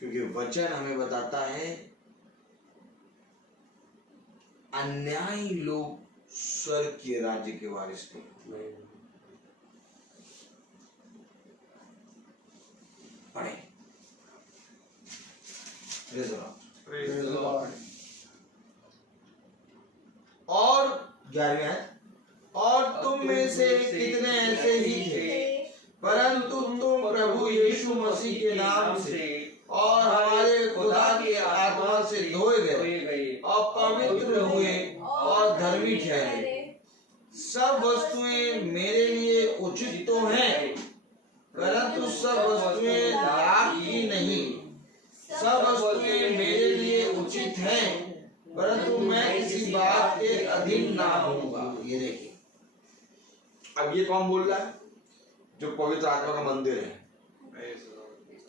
क्योंकि वचन हमें बताता है अन्यायी लोग स्वर्ग के राज्य के वारिस नहीं। पढ़े Praise the Lord। और 11वें, और तुम में से कितने ऐसे ही थे, परंतु तुम प्रभु यीशु मसीह के नाम से और हमारे खुदा की आत्मा से धोए गए और पवित्र हुए और धर्मी ठहरे। सब वस्तुएं मेरे लिए उचित तो हैं, परंतु सब वस्तुएं लाभ की नहीं। सब वस्तुएं मेरे लिए उचित हैं, परंतु मैं किसी बात के अधीन ना होऊंगा। ये देखिए, अब ये कौन बोल रहा है? जो पवित्र आत्मा का मंदिर है।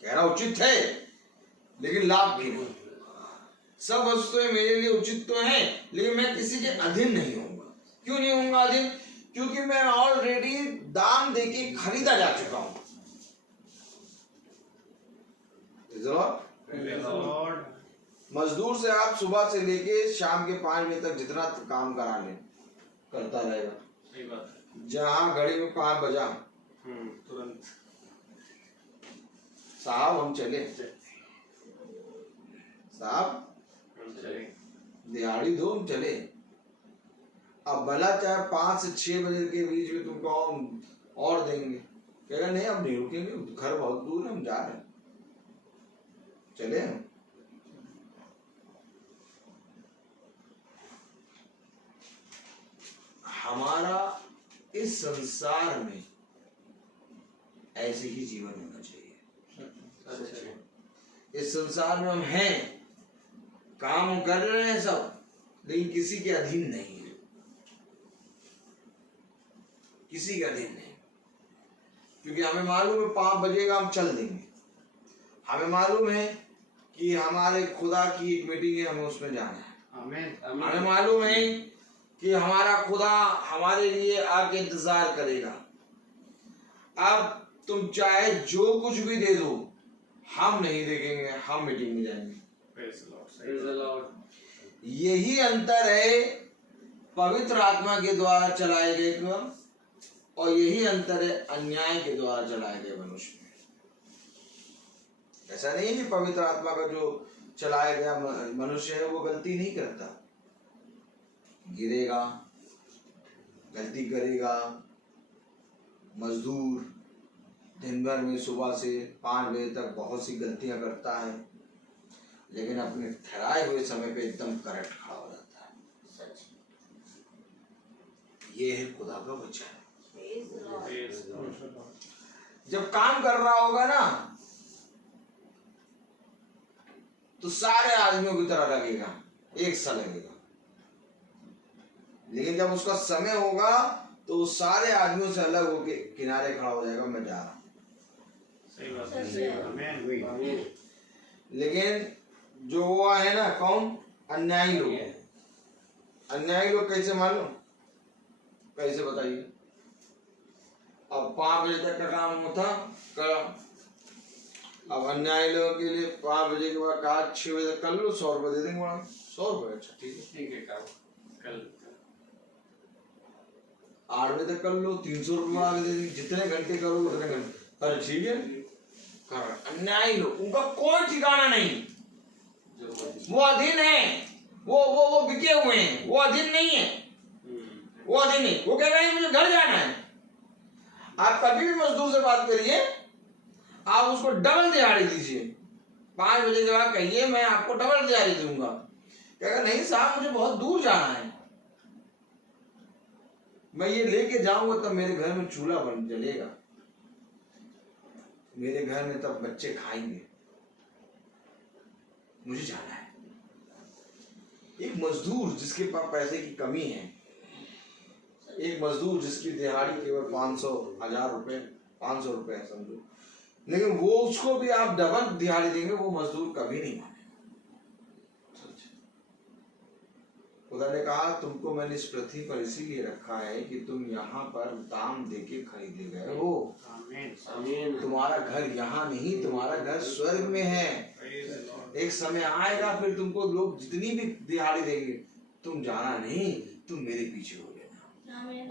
कह रहा उचित है लेकिन लाभ की नहीं। सब वस्तुएं मेरे लिए उचित तो हैं, लेकिन मैं किसी के अधीन नहीं होऊंगा। क्यों नहीं होऊंगा अधीन? क्योंकि मैं ऑलरेडी दाम देके खरीदा जा चुका हूं। मजदूर से आप सुबह से लेके शाम के 5 बजे तक जितना काम करा ले करता रहेगा। सही बात है। जहां घड़ी में 5 बजा तुरंत साहब हम चले, साहब दिहाड़ी दो हम चले। अब भला चाहे 5 से 6 बजे के बीच में तुमको और देंगे, कहेगा नहीं अब नहीं रुकेंगे, घर बहुत दूर है, हम जा रहे हैं, चले हम। हमारा इस संसार में ऐसे ही जीवन होना चाहिए। इस संसार में हम हैं, काम कर रहे हैं सब, लेकिन किसी के अधीन नहीं है, किसी के अधीन नहीं। क्योंकि हमें मालूम है 5 बजेगा हम चल देंगे। हमें मालूम है कि हमारे खुदा की एक मीटिंग है, हमें उसमें जाना है। आमीन। हमें मालूम है कि हमारा खुदा हमारे लिए आके इंतजार करेगा। अब तुम चाहे जो कुछ भी दे दो, हम नहीं देखेंगे, हम मीटिंग में जाएंगे। यही अंतर है पवित्र आत्मा के द्वारा चलाए गए काम और यही अंतर है अन्याय के द्वारा चलाए गए मनुष्य में। ऐसा नहीं कि पवित्र आत्मा का जो चलाया गया मनुष्य है वो गलती नहीं करता, गिरेगा, गलती करेगा। मजदूर दिन भर में सुबह से 5 बजे तक बहुत सी गलतियां करता है, लेकिन अपने ठहराए हुए समय पे एकदम करेक्ट खड़ा हो जाता है। ये है खुदा का वचन। जब काम कर रहा होगा ना तो सारे आदमियों की तरह लगेगा, एक सा लगेगा। लेकिन जब उसका समय होगा तो सारे आदमियों से अलग होके किनारे खड़ा हो जाएगा, मैं जा रहा हूं। सही बात है। आमीन। लेकिन जो हुआ है ना, कौन? अन्यायी लोग। अन्यायी लोग कैसे मालूम? कैसे बताइए? अब 5 बजे तक का काम होता करा, अब अन्यायी लोगों के लिए 5 बजे के बाद कहा 6 बजे तक कर लो, 100 रुपये दे देंगे। बड़ा 100 रुपये, अच्छा ठीक है कल 8 बजे तक कर लो, 300 रुपये आगे दे देंगे, जितने घंटे करो उतने घंटे। अरे ठीक है, कर। अन्यायी लोग, उनका कोई ठिकाना नहीं, वो अधीन है, वो बिके हुए हैं, वो अधीन नहीं है, वो अधीन नहीं। वो कह रहे हैं मुझे घर जाना है। आप कभी भी मजदूर से बात करिए, आप उसको डबल दिहाड़ी दीजिए। 5 बजे के बाद कहिए मैं आपको डबल दिहाड़ी दूंगा, कहेगा नहीं साहब मुझे बहुत दूर जाना है, मैं ये लेके जाऊंगा तब मेरे घर में चूल्हा बन जलेगा, मेरे घर में तब बच्चे खाएंगे, मुझे जाना है। एक मजदूर जिसके पास पैसे की कमी है, एक मजदूर जिसकी दिहाड़ी केवल 500 1000 रुपए 500 रुपए है समझो, लेकिन वो उसको भी आप डबल दिहाड़ी देंगे, वो मजदूर कभी नहीं माने। खुदा ने कहा तुमको मैंने इस पृथ्वी पर इसीलिए रखा है कि तुम यहाँ पर दाम देके खरीदे गए हो। आमीन। तुम्हारा घर यहाँ नहीं, तुम्हारा घर स्वर्ग में है। एक समय आएगा फिर तुमको लोग जितनी भी दिहाड़ी देंगे, तुम जाना नहीं, तुम मेरे पीछे हो लेना।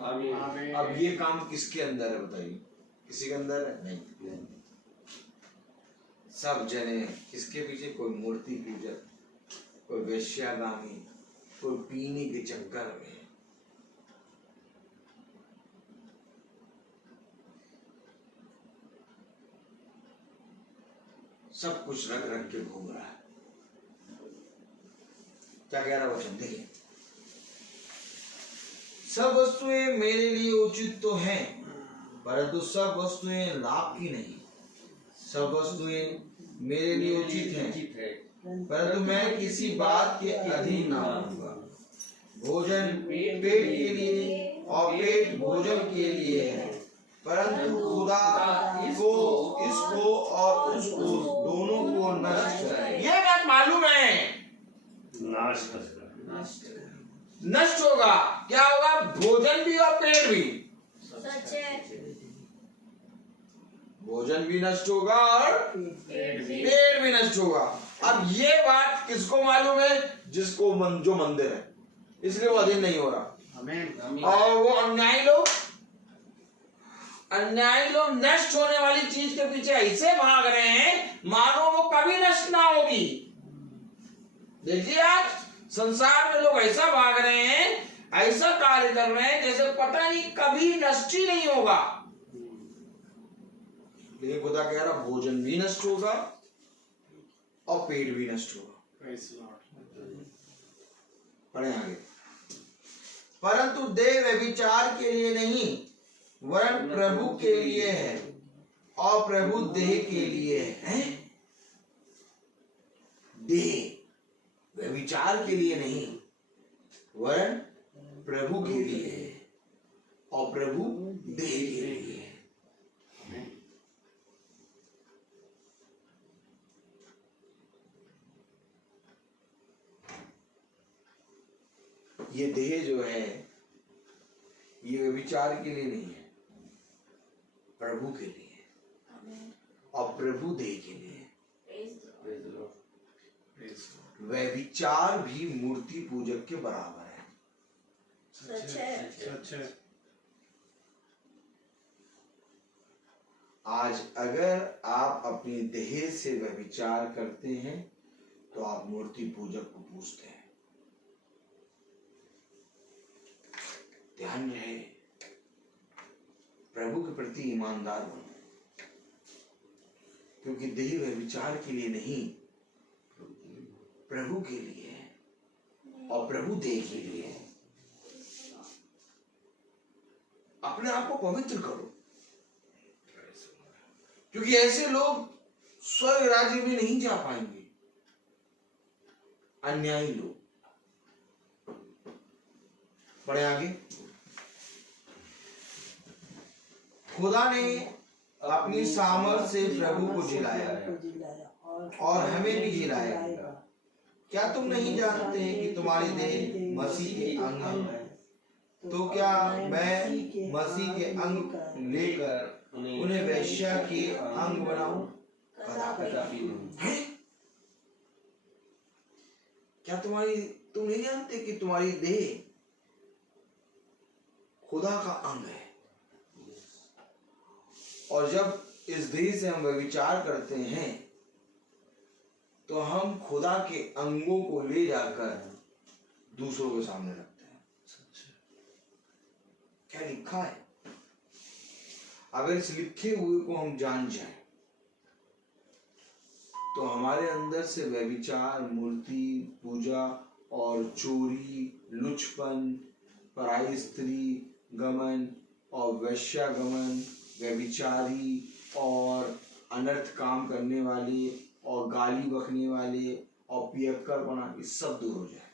आमीन। अब ये काम किसके अंदर है बताइए? किसी के अंदर है? नहीं। सब जने किसके पीछे? कोई मूर्ति पूजक, कोई वेश्यागामी, कोई पीने के चक्कर में। सब कुछ रख रख के घूम रहा है। क्या कह रहा वचन देखिए, सब वस्तुएं मेरे लिए उचित तो हैं, परंतु सब वस्तुएं लाभ की नहीं। सब वस्तुएं मेरे लिए उचित हैं, परंतु मैं किसी बात के अधीन ना होऊंगा। भोजन पेट के लिए और पेट भोजन के लिए है, परंतु खुदा इसको और उसको दोनों को नष्ट करे। ये बात मालूम है, नष्ट होगा। क्या होगा? भोजन भी और पेट भी। सच है, भोजन भी नष्ट होगा और पेट भी नष्ट होगा। अब ये बात किसको मालूम है? जिसको जो मंदिर है, इसलिए वो अधीन नहीं हो रहा। आमीन। और वो अन्यायी लोग नष्ट होने वाली चीज के पीछे ऐसे भाग रहे हैं मानो वो कभी नष्ट ना होगी। देखिए आज संसार में लोग ऐसा भाग रहे हैं, ऐसा कार्य कर रहे हैं जैसे पता नहीं कभी नष्ट ही नहीं होगा। लेकिन खुदा कह रहा भोजन भी नष्ट होगा और पेट भी नष्ट होगा। पढ़े आगे, परंतु देह व्यभिचार के लिए नहीं वरन प्रभु के लिए है, और प्रभु देह के लिए है। देह व्यभिचार के लिए नहीं वरन प्रभु के लिए है, और प्रभु देह के लिए है। ये देह जो है ये व्यभिचार के लिए नहीं है, प्रभु के लिए, और प्रभु देह के लिए। व्यभिचार भी मूर्ति पूजक के बराबर है। सच है। आज अगर आप अपनी देह से व्यभिचार करते हैं तो आप मूर्ति पूजक को पूजते हैं। ध्यान रहे, प्रभु के प्रति ईमानदार बनो, क्योंकि देह व्यभिचार के लिए नहीं प्रभु के लिए है, और प्रभु देह के लिए है। अपने आप को पवित्र करो, क्योंकि ऐसे लोग स्वर्ग राज्य में नहीं जा पाएंगे। अन्यायी लोग, पढ़े आगे। खुदा ने अपनी सामर्थ से प्रभु को जिलाया और हमें भी जिलाएगा। क्या तुम नहीं जानते कि तुम्हारी देह मसीह के अंग है? तो क्या मैं मसीह के अंग लेकर उन्हें वेश्या के अंग बनाऊं? कदापि नहीं। क्या तुम नहीं जानते कि तुम्हारी देह खुदा का अंग है? और जब इस देह से हम व्यभिचार करते हैं तो हम खुदा के अंगों को ले जाकर दूसरों के सामने रखते हैं। क्या लिखा है? अगर इस लिखे हुए को हम जान जाएं तो हमारे अंदर से व्यभिचार, मूर्ति पूजा और चोरी, लुचपन, पराई स्त्री गमन और वेश्यागमन, व्यभिचारी और अनर्थ काम करने वाले और गाली बकने वाले और पियक्कर बना, ये सब दूर हो जाए।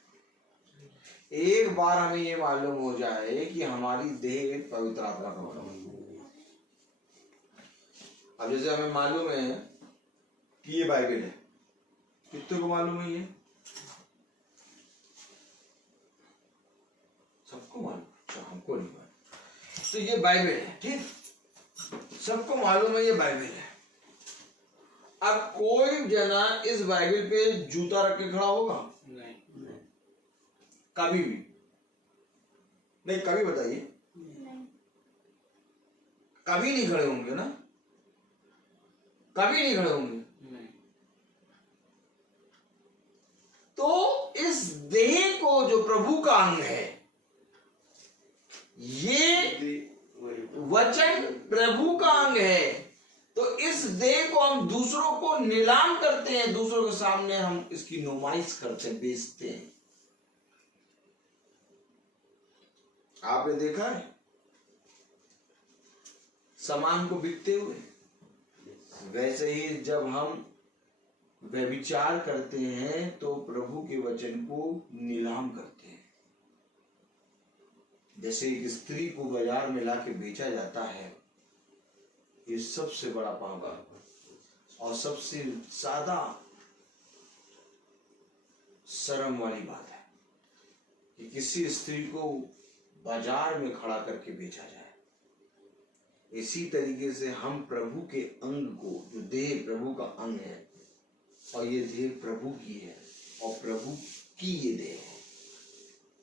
एक बार हमें ये मालूम हो जाए कि हमारी देह पवित्र आत्मा का बना। अब जैसे हमें मालूम है कि ये बाइबल है, कितने को मालूम है? ये सबको मालूम, अच्छा हमको नहीं मालूम। तो ये बाइबल है, ठीक, सबको मालूम है ये बाइबल है। अब कोई जना इस बाइबल पे जूता रख के खड़ा होगा? नहीं। कभी भी नहीं। कभी बताइए, कभी नहीं खड़े होंगे ना? कभी नहीं खड़े होंगे। तो इस देह को जो प्रभु का अंग है, ये वचन प्रभु का अंग है, तो इस देह को हम दूसरों को नीलाम करते हैं, दूसरों के सामने हम इसकी नुमाइश करते हैं, बेचते हैं। आपने देखा है सामान को बिकते हुए? वैसे ही जब हम व्यभिचार करते हैं तो प्रभु के वचन को नीलाम करते हैं। जैसे एक स्त्री को बाजार में लाके बेचा जाता है, ये सबसे बड़ा पाप है और सबसे ज्यादा शर्म वाली बात है कि किसी स्त्री को बाजार में खड़ा करके बेचा जाए। इसी तरीके से हम प्रभु के अंग को, जो देह प्रभु का अंग है और ये देह प्रभु की है और प्रभु की ये देह है,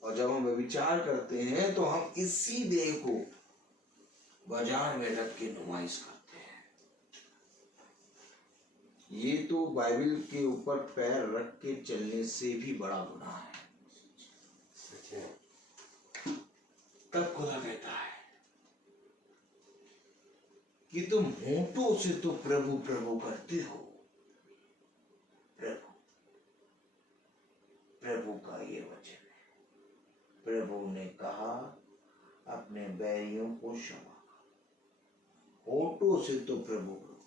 और जब हम व्यभिचार करते हैं तो हम इसी देह को बाजार में रख के नुमाइश करते हैं। ये तो बाइबल के ऊपर पैर रख के चलने से भी बड़ा गुनाह है। तब खुदा कहता है कि तुम होठों से तो प्रभु प्रभु करते हो। प्रभु प्रभु का ये वचन है। प्रभु ने कहा अपने बैरियों को क्षमा करो। होठों से तो प्रभु प्रभु,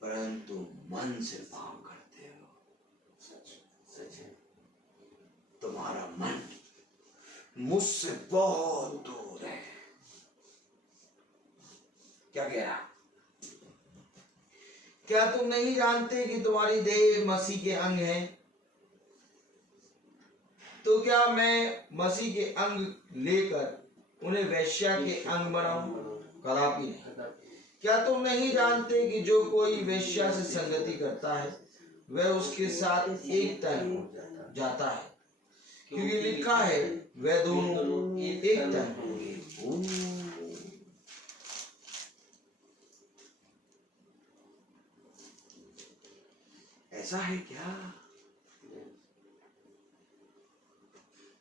परंतु मन से पाप करते हो। सच है, तुम्हारा मन मुझसे बहुत दूर है। क्या कह रहा? क्या तुम नहीं जानते कि तुम्हारी देह मसीह के अंग है? तो क्या मैं मसीह के अंग लेकर उन्हें वेश्या के अंग बनाऊं? कदापि नहीं। क्या तुम नहीं जानते कि जो कोई वेश्या से संगति करता है वह उसके साथ एक तन हो जाता है, क्योंकि लिखा है वह दोनों एक तन होंगे। ऐसा है क्या?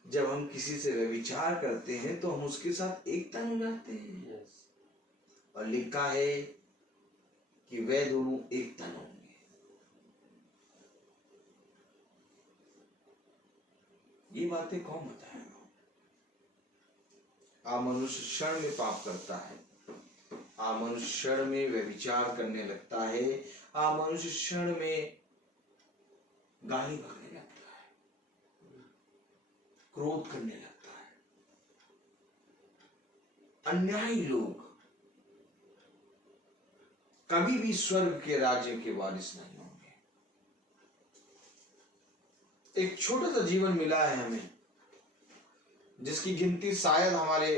जब हम किसी से व्यभिचार करते हैं तो हम उसके साथ एक तन हो जाते हैं, और लिखा है कि वे दोनों एक तन होंगे। ये बातें कौन बताएगा? आ मनुष्य क्षण में पाप करता है, आ मनुष्य क्षण में व्यभिचार करने लगता है, आ मनुष्य क्षण में गाली बकने लगता है, क्रोध करने लगता है। अन्यायी लोग कभी भी स्वर्ग के राज्य के वारिस नहीं होंगे। एक छोटा सा जीवन मिला है हमें, जिसकी गिनती शायद हमारे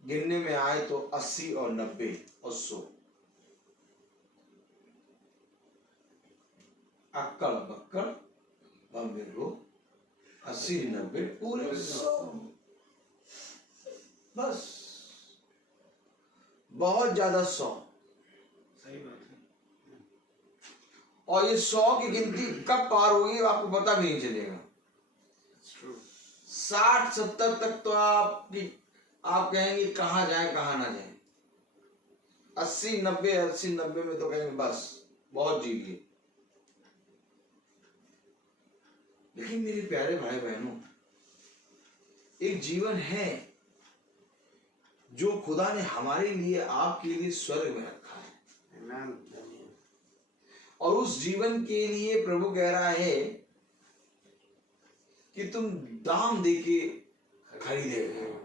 गिनने में आए तो 80 और 90 और 100। अक्कड़ बक्कड़ बम्बे रो 80 90 पूरे 100, बस बहुत ज्यादा 100। सही बात है। और ये 100 की गिनती कब पार होगी आपको पता भी नहीं चलेगा। 60-70 तक तो आप कहेंगे कहाँ जाए कहाँ ना जाए। 80-90 में तो कहेंगे बस बहुत जी लिए। लेकिन मेरे प्यारे भाई बहनों, एक जीवन है जो खुदा ने हमारे लिए आपके लिए स्वर्ग में रखा है, और उस जीवन के लिए प्रभु कह रहा है कि तुम दाम देके खरीदे गए हो।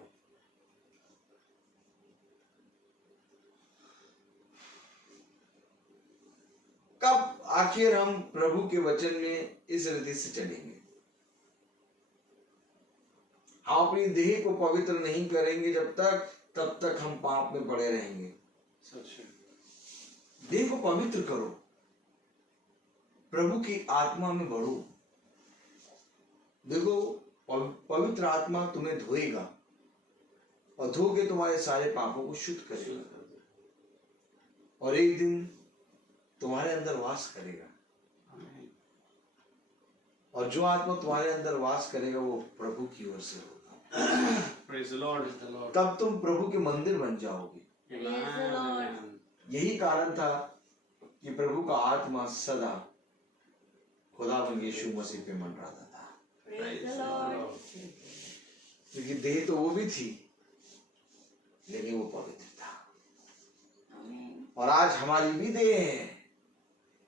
कब आखिर हम प्रभु के वचन में इस रीति से चलेंगे? हम अपनी देह को पवित्र नहीं करेंगे तब तक हम पाप में पड़े रहेंगे। देह को पवित्र करो, प्रभु की आत्मा में बढ़ो। देखो, पवित्र आत्मा तुम्हें धोएगा और धो के तुम्हारे सारे पापों को शुद्ध करेगा, और एक दिन तुम्हारे अंदर वास करेगा। और जो आत्मा तुम्हारे अंदर वास करेगा वो प्रभु की ओर से होगा। Praise the Lord, the Lord. तब तुम प्रभु के मंदिर बन जाओगे। यही कारण था कि प्रभु का आत्मा सदा खुदावंद यीशु मसीह पे मंडराता था, क्योंकि देह तो वो भी थी लेकिन वो पवित्र था। और आज हमारी भी देह है,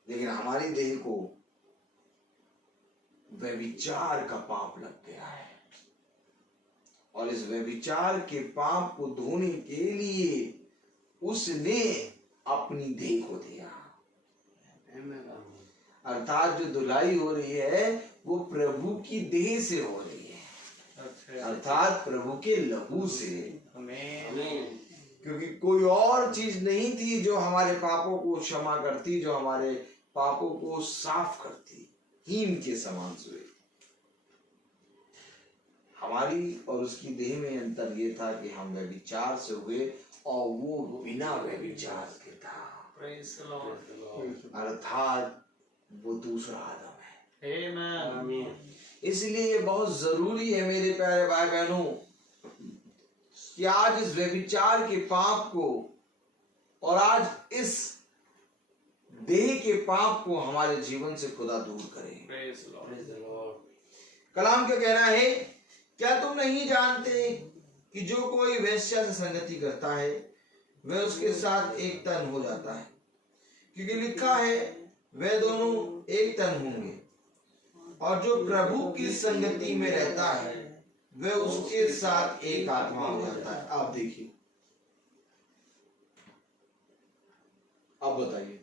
लेकिन हमारी देह को व्यभिचार का पाप लग गया है, और इस व्यभिचार के पाप को धोने के लिए उसने अपनी देह को दिया। अर्थात जो धुलाई हो रही है वो प्रभु की देह से हो रही है, अर्थात प्रभु के लहू से। क्योंकि कोई और चीज नहीं थी जो हमारे पापों को क्षमा करती, जो हमारे पापों को साफ करती। हीन के समान हुए। हमारी और उसकी देह में अंतर ये था कि हम व्यभिचार से हुए और वो बिना व्यभिचार के था। अर्थात वो दूसरा आदम है। इसलिए ये बहुत जरूरी है मेरे प्यारे भाई बहनों कि आज इस व्यभिचार के पाप को और आज इस देह के पाप को हमारे जीवन से खुदा दूर करे। कलाम क्या कहना है? क्या तुम नहीं जानते कि जो कोई वेश्या से संगति करता है वह उसके साथ एक तन हो जाता है, क्योंकि लिखा है वे दोनों एक तन होंगे। और जो प्रभु की संगति में रहता है वह उसके साथ एक आत्मा हो जाता है। आप देखिए, आप बताइए,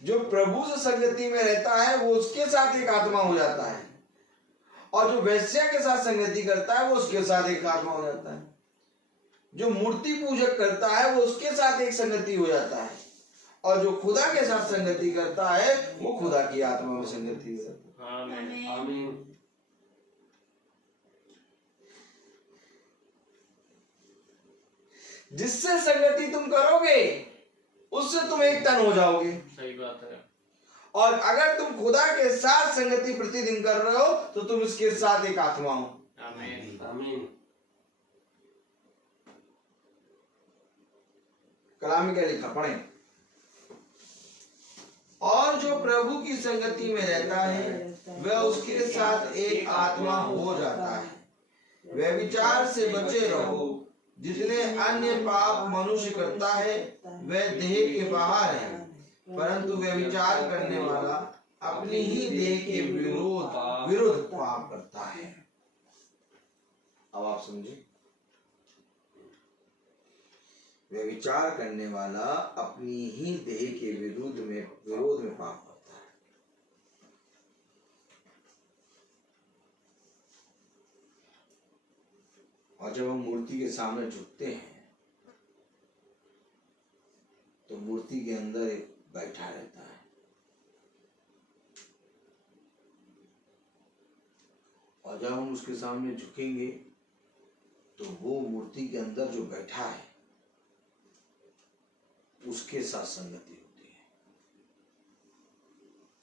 जो प्रभु से संगति में रहता है वो उसके साथ एक आत्मा हो जाता है, और जो वेश्या के साथ संगति करता है वो उसके साथ एक आत्मा हो जाता है। जो मूर्ति पूजक करता है वो उसके साथ एक संगति हो जाता है, और जो खुदा के साथ संगति करता है वो खुदा की आत्मा में संगति हो जाता है। आमीन। जिससे संगति तुम करोगे उससे तुम एक तन हो जाओगे। सही बात है। और अगर तुम खुदा के साथ संगति प्रतिदिन कर रहे हो तो तुम इसके साथ एक आत्मा हो। आमीन। आमीन। कलाम में क्या लिखा, पढ़े? और जो प्रभु की संगति में रहता है वह उसके साथ एक आत्मा हो जाता है। व्यभिचार से बचे रहो। जितने अन्य पाप मनुष्य करता है वह देह के बाहर है, परंतु व्यभिचार करने वाला अपनी ही देह के विरुद्ध पाप करता है। अब आप समझे, व्यभिचार करने वाला अपनी ही देह के विरोध में पाप करता है। और जब हम मूर्ति के सामने झुकते हैं तो मूर्ति के अंदर एक बैठा रहता है। और जब हम उसके सामने झुकेंगे तो वो मूर्ति के अंदर जो बैठा है उसके साथ संगति होती है।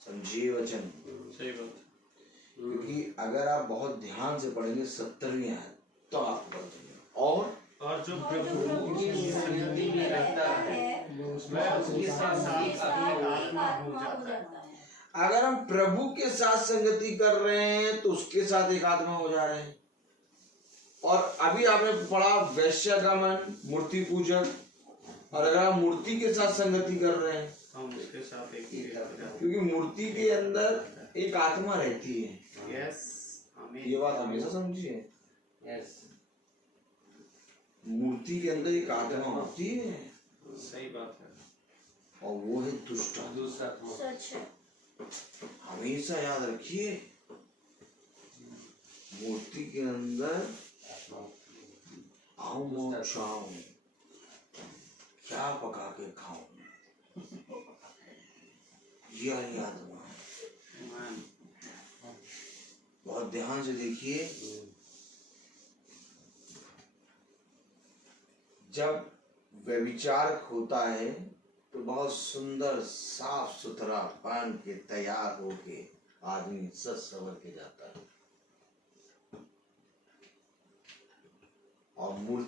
समझिए वचन। सही बात। क्योंकि अगर आप बहुत ध्यान से पढ़ेंगे 70वीं आयत तो आपको पता चलेगा। और जो प्रभु की संगति में रहता है वह उसके साथ एक आत्मा हो जाता है। अगर हम प्रभु के साथ संगति कर रहे हैं तो उसके साथ एक आत्मा हो जा रहे हैं। और अभी आपने पढ़ा वैश्यगमन, मूर्ति पूजक, और अगर आप मूर्ति के साथ संगति कर रहे हैं हम उसके साथ एक क्योंकि मूर्ति के अंदर एक आत्मा रहती है। यस, ये बात हमेशा समझिए। यस, मूर्ति के अंदर एक आत्मा होती है। सही बात है। और वो है दुष्ट आत्मा। सच है। हमेशा याद रखिए, मूर्ति के अंदर आऊं चाऊं, क्या पका के खाऊं, यह आत्मा। बहुत ध्यान से देखिए, जब व्यभिचार होता है तो बहुत सुंदर साफ सुथरा पहन के तैयार होके आदमी सज सवर के जाता है। और मूर्ति